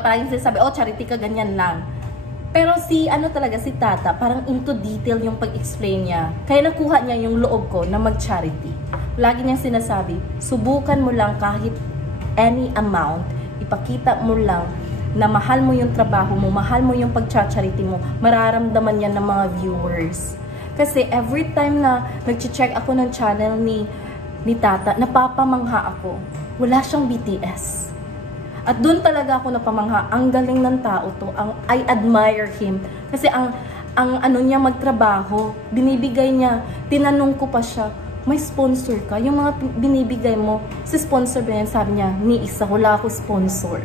parang sinasabi, charity ka, ganyan lang. Pero si Tata, parang into detail yung pag-explain niya. Kaya nakuha niya yung loob ko na mag-charity. Lagi niyang sinasabi, subukan mo lang kahit any amount, ipakita mo lang na mahal mo yung trabaho mo, mahal mo yung pag-charity mo, mararamdaman yan ng mga viewers. Kasi every time na nag-check ako ng channel ni Tata, napapamangha ako. Wala siyang BTS. At doon talaga ako napamangha. Ang galing ng tao to. I admire him. Kasi ang niya magtrabaho, binibigay niya, tinanong ko pa siya, may sponsor ka? Yung mga binibigay mo, si sponsor ba yan? Sabi niya, ni isa, wala ako sponsor.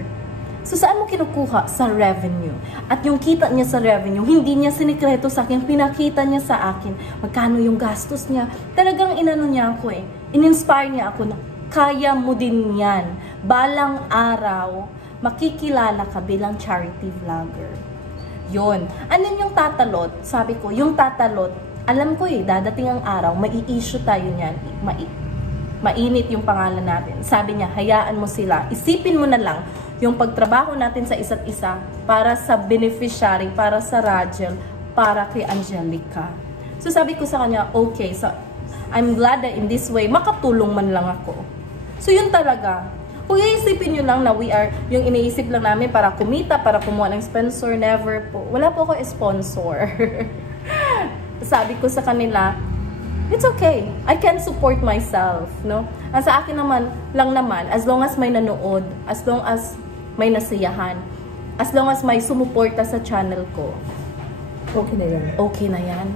So, saan mo kinukuha? Sa revenue. At yung kita niya sa revenue, hindi niya sinikreto sa akin, pinakita niya sa akin. Magkano yung gastos niya. Talagang inano niya ako in-inspire niya ako na, kaya mo din yan. Balang araw, makikilala ka bilang charity vlogger. Yun. Ano yung tatalot? Sabi ko, yung tatalot, alam ko dadating ang araw, mai-issue tayo niyan. Mainit yung pangalan natin. Sabi niya, hayaan mo sila. Isipin mo na lang, yung pagtrabaho natin sa isa't isa para sa beneficiary, para sa Rajel, para kay Angelica. So sabi ko sa kanya, okay, so I'm glad that in this way, makatulong man lang ako. So yun talaga. Kung iisipin nyo lang na we are, yung iniisip lang namin para kumita, para kumuha ng sponsor, never po. Wala po ako sponsor. Sabi ko sa kanila, it's okay. I can support myself, no? Ang sa akin naman, as long as may nanood, as long as may nasiyahan, as long as may sumuporta sa channel ko, okay na yan. Okay na yan.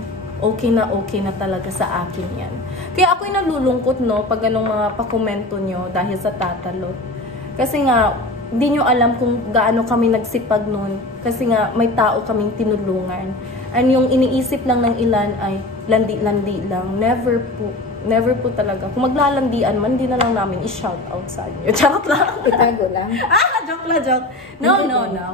Okay na talaga sa akin yan. Kaya ako'y nalulungkot, no, pag anong mga pakomento nyo dahil sa tatalot. Kasi nga, hindi nyo alam kung gaano kami nagsipag nun. Kasi nga, may tao kaming tinulungan. And yung iniisip lang ng ilan ay landi-landi lang. Never po talaga. Kung maglalandian man, hindi na lang namin i-shout out sa inyo. Charot lang. Itago lang. Joke. No.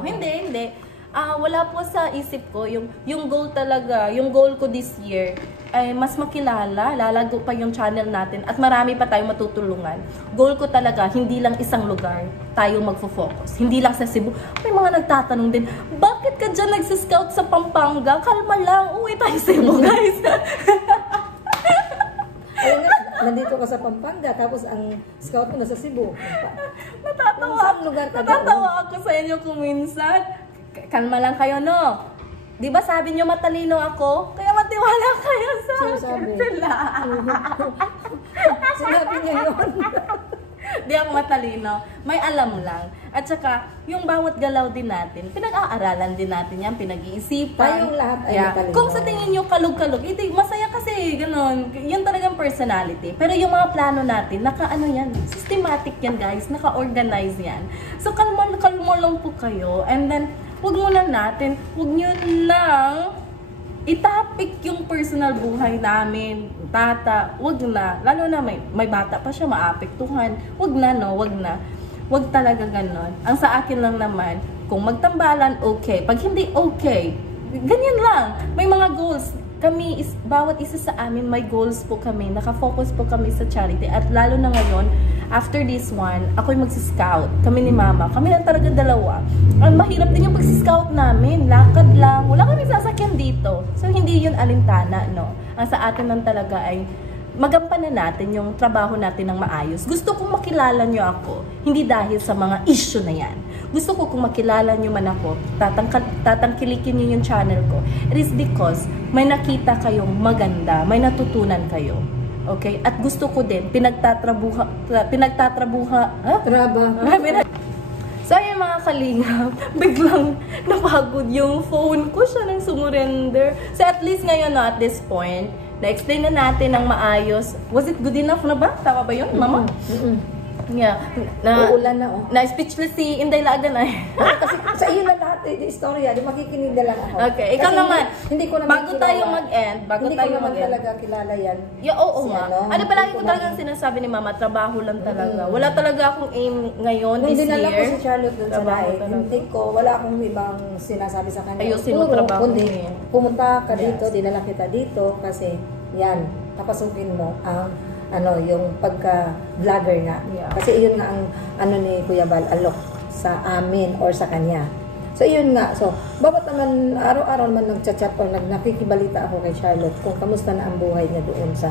Hindi. Wala po sa isip ko, yung goal talaga, yung goal ko this year ay mas makilala, lalago pa yung channel natin at marami pa tayong matutulungan. Goal ko talaga, hindi lang isang lugar tayo magfo-focus. Hindi lang sa Cebu. May mga nagtatanong din, bakit ka dyan nagsiscout sa Pampanga? Kalma lang, uwi tayo sa Cebu, guys. Ayun nga, nandito ka sa Pampanga, tapos ang scout mo nasa Cebu. Natatawa ako sa inyo kung minsan. Kalma lang kayo, no? Di ba sabi nyo matalino ako? Kaya matiwala kayo sa akin. Sinabi niya yun. Di ako matalino. May alam lang. At saka, yung bawat galaw din natin, pinag-aaralan din natin yan, pinag-iisipan. Tayong lahat ay matalino. Kung sa tingin nyo kalug-kalug, masaya kasi, ganun. Yun talagang personality. Pero yung mga plano natin, naka-ano yan, systematic yan guys, naka-organize yan. So, kalmo lang po kayo. And then, huwag nyo lang itapik yung personal buhay namin. Tata, wag na. Lalo na may bata pa siya, maapektuhan. Wag na, no? Wag na. Wag talaga ganon. Ang sa akin lang naman, kung magtambalan, okay. Pag hindi okay, ganyan lang. May mga goals. Kami, bawat isa sa amin, may goals po kami. Nakafocus po kami sa charity. At lalo na ngayon, after this one, ako'y magsiscout. Kami ni Mama. Kami lang talaga dalawa. Ang mahirap din yung pagsiscout namin. Lakad lang. Wala kami sasakyan dito. So, hindi yun alintana, no? Ang sa atin lang talaga ay magampanan natin yung trabaho natin ng maayos. Gusto kong makilala nyo ako. Hindi dahil sa mga issue na yan. Gusto ko kung makilala nyo man ako, tatangkilikin nyo yung channel ko. It is because may nakita kayong maganda, may natutunan kayo. Okay? At gusto ko din, pinagtatrabuha, So, ayun mga kalingap, biglang napagod yung phone ko, siya nang sumurrender. So, at least ngayon, no, at this point, na-explain na natin ng maayos. Was it good enough na ba? Tama ba yun, Mama? Yeah. Uulan na, oh. Na-speechless si Inday Lagan ay. Kasi sa iyo na lahat istorya, di makikinig na lang ako. Okay, ikaw kasi naman. Hindi ko naman bago tayo mag-end, hindi ko naman talaga kilala yan. Yeah, oo nga. Ano palagi ko talagang sinasabi ni Mama, trabaho lang talaga. Wala talaga akong aim ngayon, this year. Hindi na lang ko si Charlotte doon sa live. Hindi ko, wala akong ibang sinasabi sa kanya. Ayusin mo trabaho kundi, pumunta ka dito, dinala kita dito, kasi yan, papasukin mo ang yung pagka-vlogger nga. Yeah. Kasi iyon nga ang ni Kuya Bal, alok sa amin or sa kanya. So, iyon nga. So, bawat naman, araw-araw naman nagchat-chat or nakikibalita ako kay Charlotte kung kamusta na ang buhay niya doon sa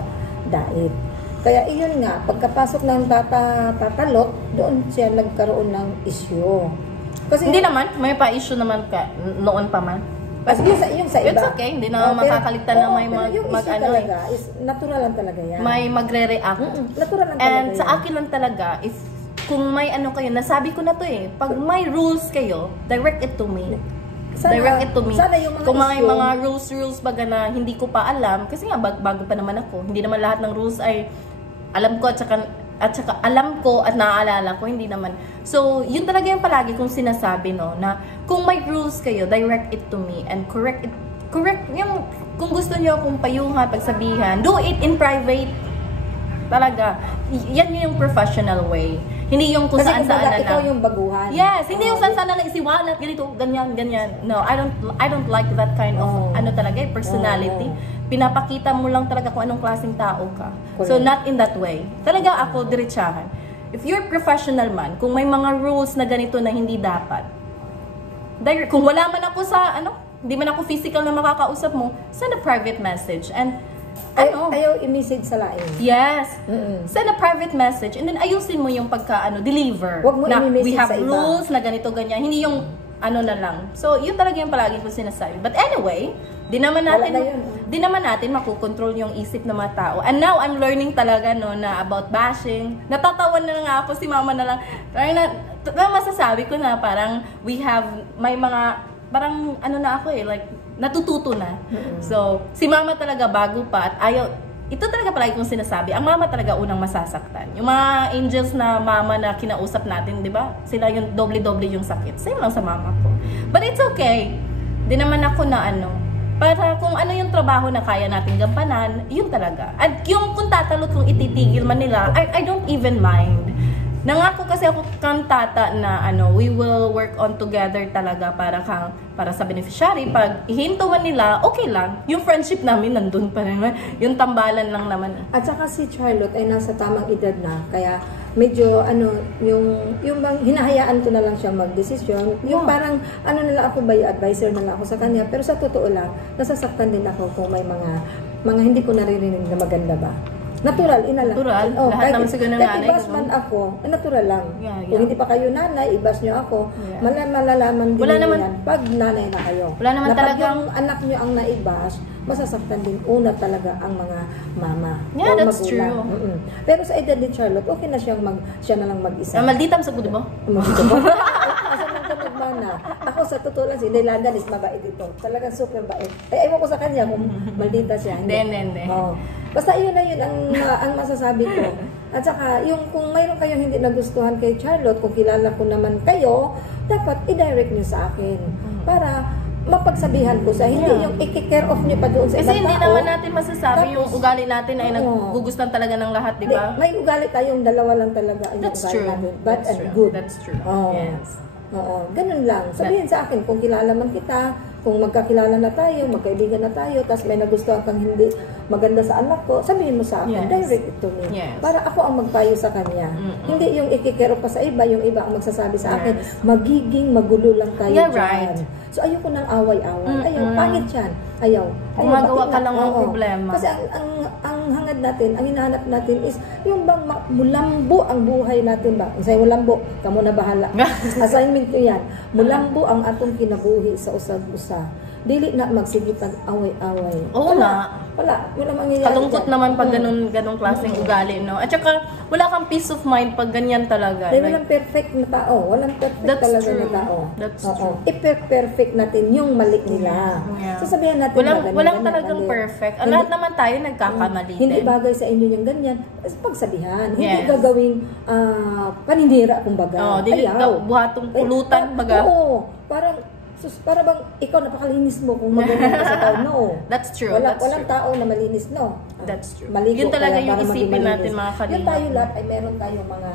Dait. Kaya iyon nga, pagkapasok ng tatalot, doon siya nagkaroon ng issue. Kasi, hindi naman, may pa-issue naman ka, noon pa man. Kasi yung sa iba. It's okay, hindi na makakaligtan na may talaga, is natural lang talaga yan. May magre-react. Natural lang talaga. And sa akin lang talaga, if kung may kayo, nasabi ko na to eh, pag may rules kayo, direct it to me. Direct it to me. Sana yung mga kung mga rules baga na hindi ko pa alam, kasi nga bago pa naman ako, hindi naman lahat ng rules ay alam ko at saka alam ko at naaalala ko, hindi naman. So, yun talaga yung palagi kong sinasabi, no, na kung may rules kayo, direct it to me and correct yung, kung gusto niyo akong payuhan, pagsabihan, do it in private. Talaga. Yan yung professional way. Hindi yung kung saan-saan na ikaw yung baguhan. Yes, hindi yung saan-saan na isiwalat, ganito, ganyan. No, I don't like that kind of, talaga, personality. Pinapakita mo lang talaga kung anong klaseng tao ka. Correct. So, not in that way. Talaga ako, diretsahan. If you're professional man, kung may mga rules na ganito na hindi dapat, kung wala man ako sa, hindi man ako physical na makakausap mo, send a private message. And, ayaw i-message sa lain. Yes. Send a private message. And then, ayusin mo yung pagka-deliver. Huwag mo i-message we have sa iba. rules na ganito, ganyan. Hindi yung, na lang. So, yun talaga yung palagi ko sinasabi. But anyway, di naman natin makukontrol yung isip ng mga tao. And now, I'm learning talaga, no, na about bashing. Natatawa na nga ako, si Mama na lang. Masasabi ko na parang may mga, parang na ako like, natututo na. So, si Mama talaga bago pa at ito talaga palagi kong sinasabi, ang Mama talaga unang masasaktan. Yung mga angels na Mama na kinausap natin, di ba? Sila yung doble-doble yung sakit. Same lang sa Mama ko. But it's okay. Di naman ako na para kung ano yung trabaho na kaya natin gampanan, yun talaga. At yung kung tatalot kung ititigil man nila, I don't even mind. Nangako kasi ako kang tata na we will work on together talaga para sa beneficiary. Pag ihintuan nila, okay lang. Yung friendship namin nandun pa naman. Yung tambalan lang naman. At saka si Charlotte ay nasa tamang edad na, kaya medyo yung bang hinahayaan ko na lang siya magdesisyon. Yung parang nila ako ba, advisor na lang ako sa kanya, pero sa totoo lang nasasaktan din ako kung may mga hindi ko naririnig na maganda ba. Natural, Natural. Lahat naman siguro ng nanay. Kahit ibas man ako, natural lang. Kung hindi pa kayo nanay, ibas nyo ako, malalaman din yan pag nanay na kayo. Wala naman talagang yung anak nyo ang naibas, masasaktan din una talaga ang mga mama. Yeah, that's magulang. true. Pero sa edad ni Charlotte, okay na siya na lang mag-isa. Malditam sa budo ba? Maldita ba? Asa man ka nagmana? Ako sa totoo lang, si Delagan is mabait ito. Talagang super bait. Ewan ko sa kanya kung maldita siya. Hindi. Oh. Basta yun na yun ang masasabi ko. At saka, kung mayroon kayong hindi nagustuhan kay Charlotte, kung kilala ko naman kayo, dapat i-direct nyo sa akin. Para mapagsabihan ko sa hindi yung i-care off nyo pa doon sa ibang tao. Kasi hindi naman natin masasabi tapos, yung ugali natin ay nagugustuhan talaga ng lahat, di ba? May ugali tayong dalawa lang talaga. That's true. Natin, bad and good. That's true. Yes. Oo, ganun lang. Sabihin sa akin, kung kilala man kita, kung magkakilala na tayo, magkaibigan na tayo, tapos may nagustuhan kang hindi maganda sa anak ko, sabihin mo sa akin, direct it to me. Yes. Para ako ang magpayo sa kanya. Hindi yung ikikero pa sa iba, yung iba ang magsasabi sa akin, magiging magulo lang tayo dyan. Right. So ayoko nang away-away. Ayaw, pangit yan. Ayaw. Gumagawa ka lang ng problema. Kasi ang hangad natin, ang hinahanap natin is yung bang mulambo ang buhay natin ba? Sa'yo mulambo, kamo na bahala. Assignment ko yan. Mulambo ang atong kinabuhi sa usag-usa. Dili na magsigitan away-away. Oo na. Wala mangyayari. Kalungkot naman pag ganung klaseng ugali, no? At saka, wala kang peace of mind pag ganyan talaga. Dahil walang perfect na tao. Walang perfect talaga na tao. That's true. I-perfect natin yung mali nila. Yeah. Sasabihan natin walang talagang perfect. Lahat naman tayo nagkakamali din. Hindi bagay sa inyo yung ganyan. Pagsabihan. Hindi gagawing paninira, kumbaga. Ayaw. Buhatong pulutan, baga. Oo. Para bang ikaw napakalinis mo kung magaling ka sa tao. No. That's true. Walang tao na malinis, no. That's true. Maligo Yun talaga yung para isipin maging natin, mga kalina. Yun tayo lahat ay meron tayong mga,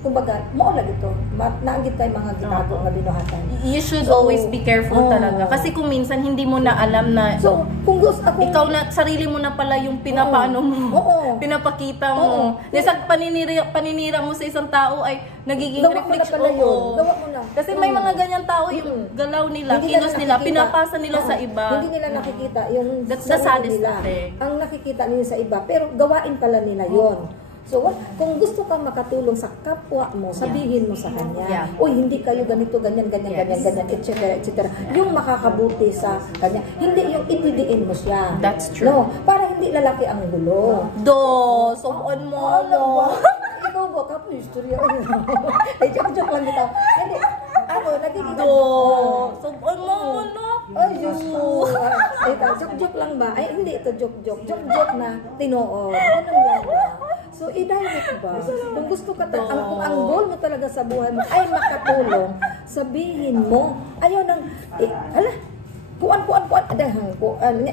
kumbaga, maulag ito. Naanggit tayo mga gitago na binuhatan. You should always be careful talaga. Kasi kung minsan hindi mo na alam na kung gusto ako, ikaw na, sarili mo na pala yung pinapaano mo. Pinapakita mo. Sa paninira mo sa isang tao ay nagiging reflection. Gawa mo na. Kasi may mga ganyan tao yung galaw nila, kilos nila, pinapasa nila sa iba. Hindi nila nakikita yung that's the saddest thing. Ang nakikita nila sa iba, pero gawain pala nila yon. So, kung gusto kang makatulong sa kapwa mo, sabihin mo sa kanya, uy, hindi kayo ganito, ganyan, etc., etc. Yung makakabuti sa kanya. Hindi yung itidiin mo siya. That's true. No, para hindi lalaki ang gulo. Subuan mo. Ikaw ba? Kapo yung istorya. Ay, joke lang dito. Hindi. Ako, nagiging... Subuan mo. Ay, Diyos ko. Joke lang ba? Ay, hindi ito joke. Joke na tinood. Ganun lang ba? So, i-direct ba? Kung gusto ka, kung ang goal mo talaga sa buhay mo ay makatulong, sabihin mo, ayaw nang, kuan.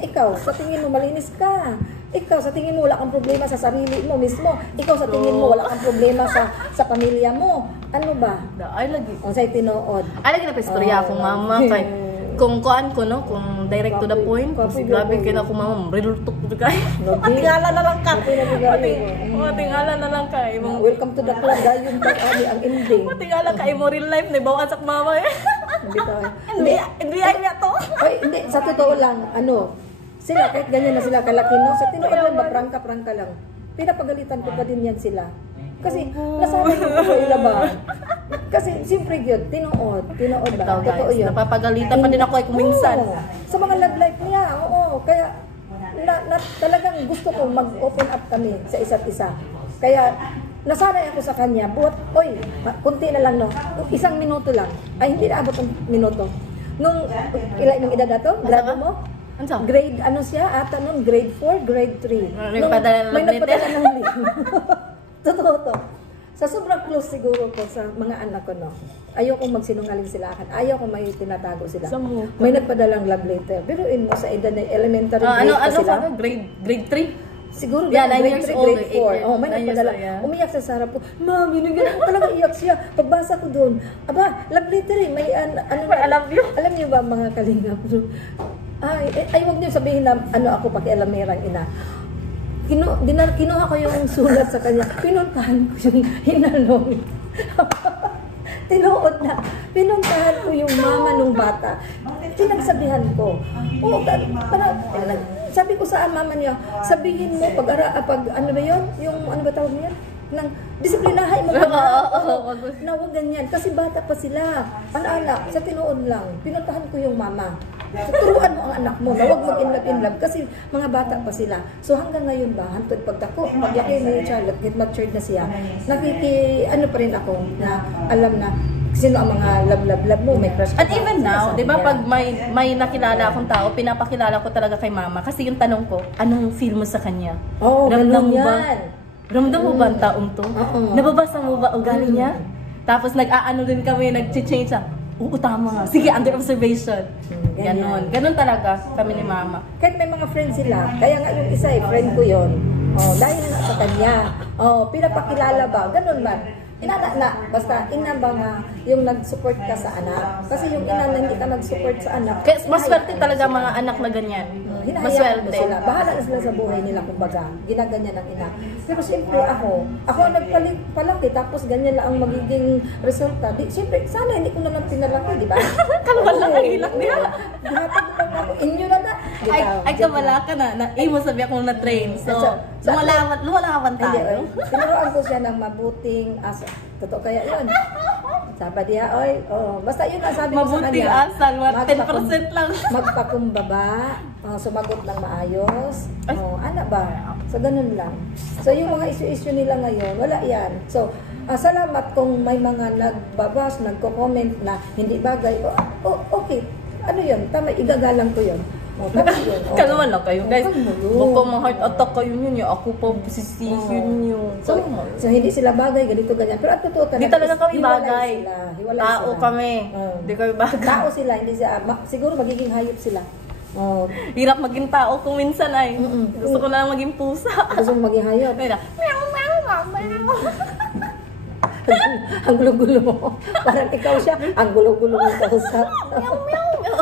Ikaw, sa tingin mo malinis ka. Ikaw, sa tingin mo wala kang problema sa sarili mo mismo. Ikaw, sa tingin mo wala kang problema sa pamilya mo. Ano ba? Ay, lagi. Ang sa'y tinood. Ay, lagi na pa-istorya akong mama. Kung kuan ko, no? Kung direct to the point. Grabe kayo na akong mama. Rilultok ko kayo. Matingala na lang ka. Matingala na lang ka. Welcome to the club. Dahil yung ang ending. Matingala ka. Mo real life. Naibawan sa mama eh. Hindi ay niya to. Hindi. Sa totoo lang, sila, kahit ganyan na sila kalaki, no? Sa tinood lang ba, prangka lang. Pinapagalitan ko pa din yan sila. Kasi, nasanay ko sa ilaban. Kasi, siyempre yun, tinood ba? Totoo yun. Napapagalitan pa din ako ay kuminsan. Sa mga love life niya, Kaya, talagang gusto ko mag-open up kami sa isa't isa. Kaya, nasanay ako sa kanya, kunti na lang, no? 1 minuto lang. Ay, hindi na abot ng minuto. Nung edad na to, grado mo? Grade, siya? Ata nun, grade 4, grade 3. May nagpadala ng link. Totoo to. Sa sobrang close siguro ko sa mga anak ko, no? Ayoko magsinungaling sila akin. Ayoko may tinatago sila. May nagpadalang love letter. Biruin mo sa edad na elementary grade pa sila. Grade 3? siguro Yeah, 9 grade years 3, old, grade 4. 8 years. Oh, may 9 years nagpadala. old, yeah. Umiyak sa Sarah po. Ma'am, binigyan ako talaga iyak siya. Pagbasa ko doon, aba, love letter eh. May ano I love you. Alam niyo ba mga kalingap? Ay, wag niyo sabihin na ano ako pakialamerang ina. Kinuha ko yung sulat sa kanya. Pinuntahan ko yung hinalong. Tinuod na. Pinuntahan ko yung mama nung bata. Pinagsabihan ko. Oo, sabi ko sa mama niya, sabihin mo pag ano ba yun? Yung ano ba tawag niya? Nang disiplinahay mo pa na huwag ganyan. Kasi bata pa sila. Anak, sa tinuod lang. Pinuntahan ko yung mama. So, turuan mo ang anak mo na huwag mag-inlove kasi mga bata pa sila. So hanggang ngayon ba, hantod pagdako, pagyaki ni Charlotte, matured na siya, ano pa rin ako na alam na sino ang mga love mo, may crush. And even now, di ba pag may nakilala akong tao, pinapakilala ko talaga kay mama. Kasi yung tanong ko, anong feel mo sa kanya? Oo, ramdam mo ganun ba? yan. Ramdam mo ba ang taong to? Nababasa mo ba ugali niya? Tapos nag-aano din kami, nag-change siya. Oo, tama nga. Sige, under observation. Ganon. Ganon talaga kami ni mama. Kahit may mga friends sila, kaya nga yung isa friend ko yon. Oh, dahil na sa kanya. Oh, pinapakilala ba? Ganon ba? Inana na, basta ina ba nga yung nag-support ka sa anak? Kasi yung ina na hindi ka nag-support sa anak. Kaya mas swerte talaga mga anak na ganyan. Mas Hinahayaan mo swerte. sila. Bahala na sila sa buhay nila, kumbaga. Ginaganyan ng ina. Pero siyempre ako ang nagpalaki, tapos ganyan lang ang magiging resulta. Siyempre, sana hindi ko na lang pinalaki, di ba? Kalman lang ang ilak niya. Dinapag ko ako, inyo na na. Ay kamala ka na. Mo sabi ako na-train. So, lumalawan tayo. Tinuruan ko siya ng mabuting asa. Totoo kaya yun. Sabi niya, basta yun ang sabi ko sa kanya. Mabuting asal, 10% lang. Magpakumbaba, sumagot ng maayos. Ano ba? So, ganun lang. So, yung mga issue nila ngayon, wala yan. So, salamat kung may mga nagbabas, nagko-comment na hindi bagay. Okay. Ano yun? Tama, igagalang ko yun. Kalman lang kayo, guys. Baka ma-heart attack kayo yun. Ako pa sisihin yun. So, hindi sila bagay, ganito, ganyan. Pero at totoo talaga, hindi talaga kami bagay. Tao sila. kami. Hindi kami bagay. Tao sila, hindi sila. Siguro magiging hayop sila. Hirap maging tao kung minsan ay. Gusto ko na lang maging pusa. Gusto mo maging hayop. Meow, meow, meow, meow. Ang gulo-gulo mo. Parang ikaw siya, ang gulo-gulo mo kausap. Meow, meow, meow.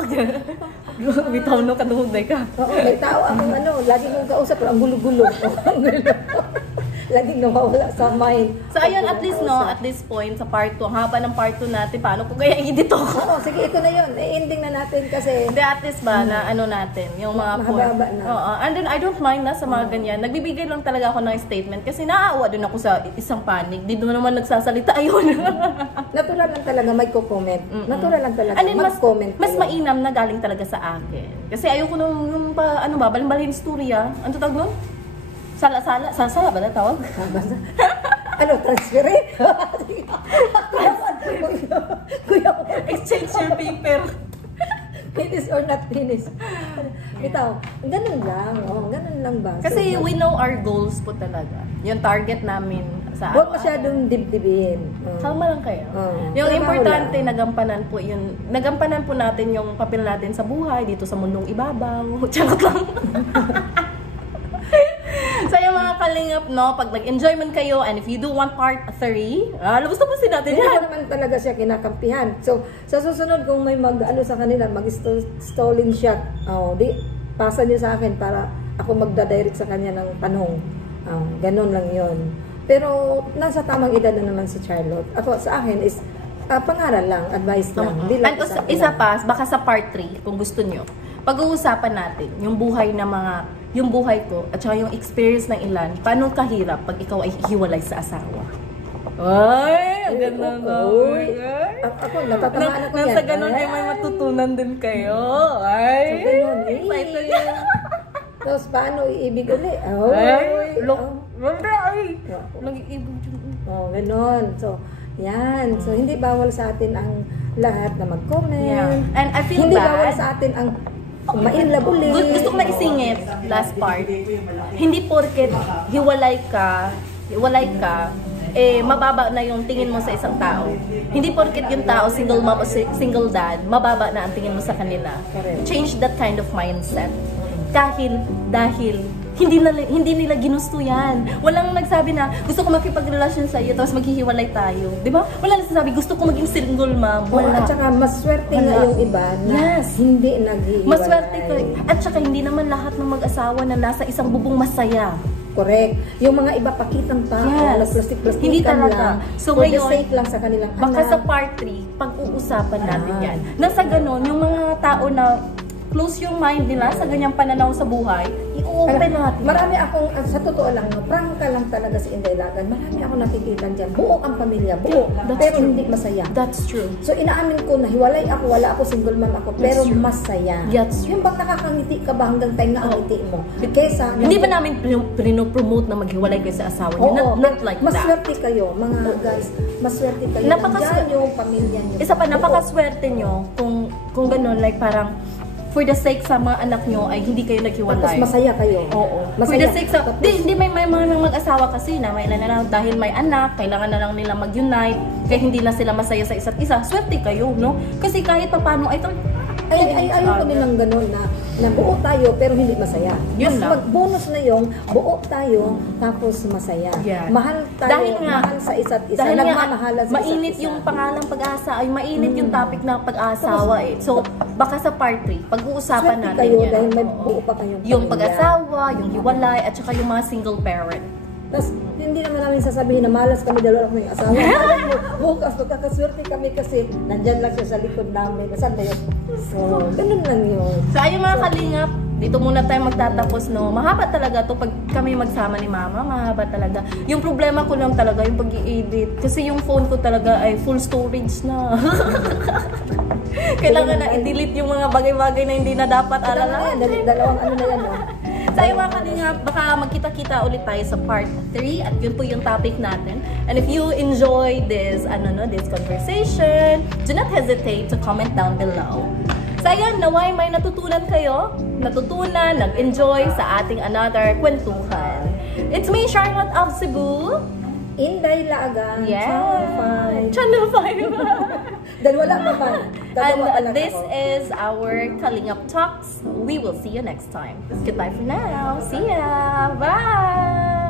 Bitaw no, kaduhog na ka. Oo, may tao akong lagi mong kausap, pero ang gulo-gulo. Laging nawawala sa mind. So ayun, at least no, at this point, sa part 2, ang haba ng part 2 natin, paano ko kaya i-edit ako? Oo, sige, ito na yun. Ending na natin kasi... Hindi, at least ba, na ano natin, yung mga mahaba na. Oo, and then I don't mind na sa mga ganyan. Nagbibigay lang talaga ako ng statement kasi naaawa din ako sa isang panig. Di doon naman nagsasalita, ayun. Natural lang talaga, may comment. Natural lang talaga, and then mag-comment. mas mainam na galing talaga sa akin. Kasi ayoko nung balin-balin storya. Ano tawag nun? Sala ba na tawag? Ano, transfer eh? Kuya, exchange your paper. Finish or not finish. Bitaw, ganun lang. Ganun lang ba? Kasi we know our goals po talaga. Yung target namin sa huwag masyadong dibdibin. Sama lang kayo. Yung importante, nagampanan po natin yung papel natin sa buhay, dito sa mundong ibabaw. Charot lang. So yung mga kalingap, no, pag nag-enjoy man kayo, and if you do want part 3, lubos na po si natin hindi yan. naman talaga siya kinakampihan. So, sa susunod, kung may sa kanila, mag-stolen shot, pasa niyo sa akin para ako magdadirect sa kanya ng tanong. Ganun lang yon. Pero, nasa tamang edad na naman si Charlotte. Ako, sa akin is, pangaral lang, advice lang. Hindi lang isa pa, baka sa part 3, kung gusto nyo, pag-uusapan natin yung buhay ko at saka yung experience ng ilan, paano kahirap pag ikaw ay hiwalay sa asawa. Ay, ang ganda na. Ako, natatamaan ako yan. Nasa ganun ay may matutunan din kayo. Ay, so, ganun eh. Excited. Tapos, paano iibig ulit? Nag-iibig yun. Ganun. So, yan. So, hindi bawal sa atin ang lahat na mag-comment. Yeah. And I feel hindi bad. Hindi bawal sa atin ang ma-inlove ulit. Gusto ko na isingit, last part. Hindi porket hiwalay ka, mababa na yung tingin mo sa isang tao. Hindi porket yung tao, single mom o single dad, mababa na ang tingin mo sa kanila. Change that kind of mindset. Dahil hindi nila ginusto yan. Walang nagsabi na gusto ko makipagrelasyon sa iyo tapos maghihiwalay tayo. 'Di ba? Wala nagsasabi gusto ko maging single mom. At saka maswerte nga yung iba na hindi naghihiwalay. Maswerte ka. At saka hindi naman lahat ng mag-asawa na nasa isang bubong masaya. Correct. Yung mga iba pakitang tao, na plastic-plastic hindi talaga. lang. So for ngayon, the sake lang sa kanilang baka anak. sa part 3, pag-uusapan natin yan. Nasa ganon, yung mga tao na close yung mind nila sa ganyang pananaw sa buhay, i-open natin. Marami akong, sa totoo lang, no, prangka lang talaga si Inday Lagan. Marami akong nakikita dyan. Buo ang pamilya, buo. Pero hindi masaya. That's true. So inaamin ko na hiwalay ako, wala ako, single mom ako, pero masaya. That's true. Yung bang nakakangiti ka ba hanggang tayo nga ang ngiti mo? Kesa, hindi ba namin pinopromote na maghiwalay kayo sa asawa niyo? Not like that. Maswerte kayo, mga guys. Maswerte kayo. Nandiyan yung pamilya niyo. Isa pa, napakaswerte nyo kung ganun, like parang for the sake sa mga anak nyo ay hindi kayo naghiwalay. Tapos masaya kayo. Oo. Masaya. For the sake sa... Hindi may mga mag-asawa kasi na may dahil may anak, kailangan na lang nila mag-unite, kaya hindi na sila masaya sa isa't isa. Swerte kayo, no? Kasi kahit paano ay ayaw ko nilang ganun na buo tayo pero hindi masaya. Yun Mas mag-bonus na yung buo tayo tapos masaya. Yeah. Mahal tayo, mahal sa isa't isa. Dahil nagmamahalan sa mainit isa't isa. yung pangalang pag-asa, ay mainit yung topic na pag-asawa eh. So, baka sa part 3, pag-uusapan swerte natin kayo yan. dahil may buo pa kayong Yung pamilya. pag-asawa, yung hiwalay, at saka yung mga single parent. Tapos, hindi naman namin sasabihin na malas kami dalawa kaming asawa. Bukas, magkakaswerte kami kasi nandyan lang siya sa likod namin. Saan na yun? So, ganun lang yun. So, ayun mga kalingap, dito muna tayo magtatapos, no? Mahaba talaga to pag kami magsama ni Mama, mahaba talaga. Yung problema ko lang talaga, yung pag-i-edit. Kasi yung phone ko talaga ay full storage na. Kailangan na i-delete yung mga bagay-bagay na hindi na dapat alala. Dalawang ano na yan, no? So ayun mga kalingap, baka magkita-kita ulit tayo sa part 3 at yun po yung topic natin. And if you enjoy this, this conversation, do not hesitate to comment down below. So ayun, naway may natutunan kayo, nag-enjoy sa ating another kwentuhan. It's me, Charlotte of Cebu. Inday Lagan, Channel 5. Dahil wala pa ba? And this is our Kalingap Talks. We will see you next time. Goodbye for now. See ya. Bye.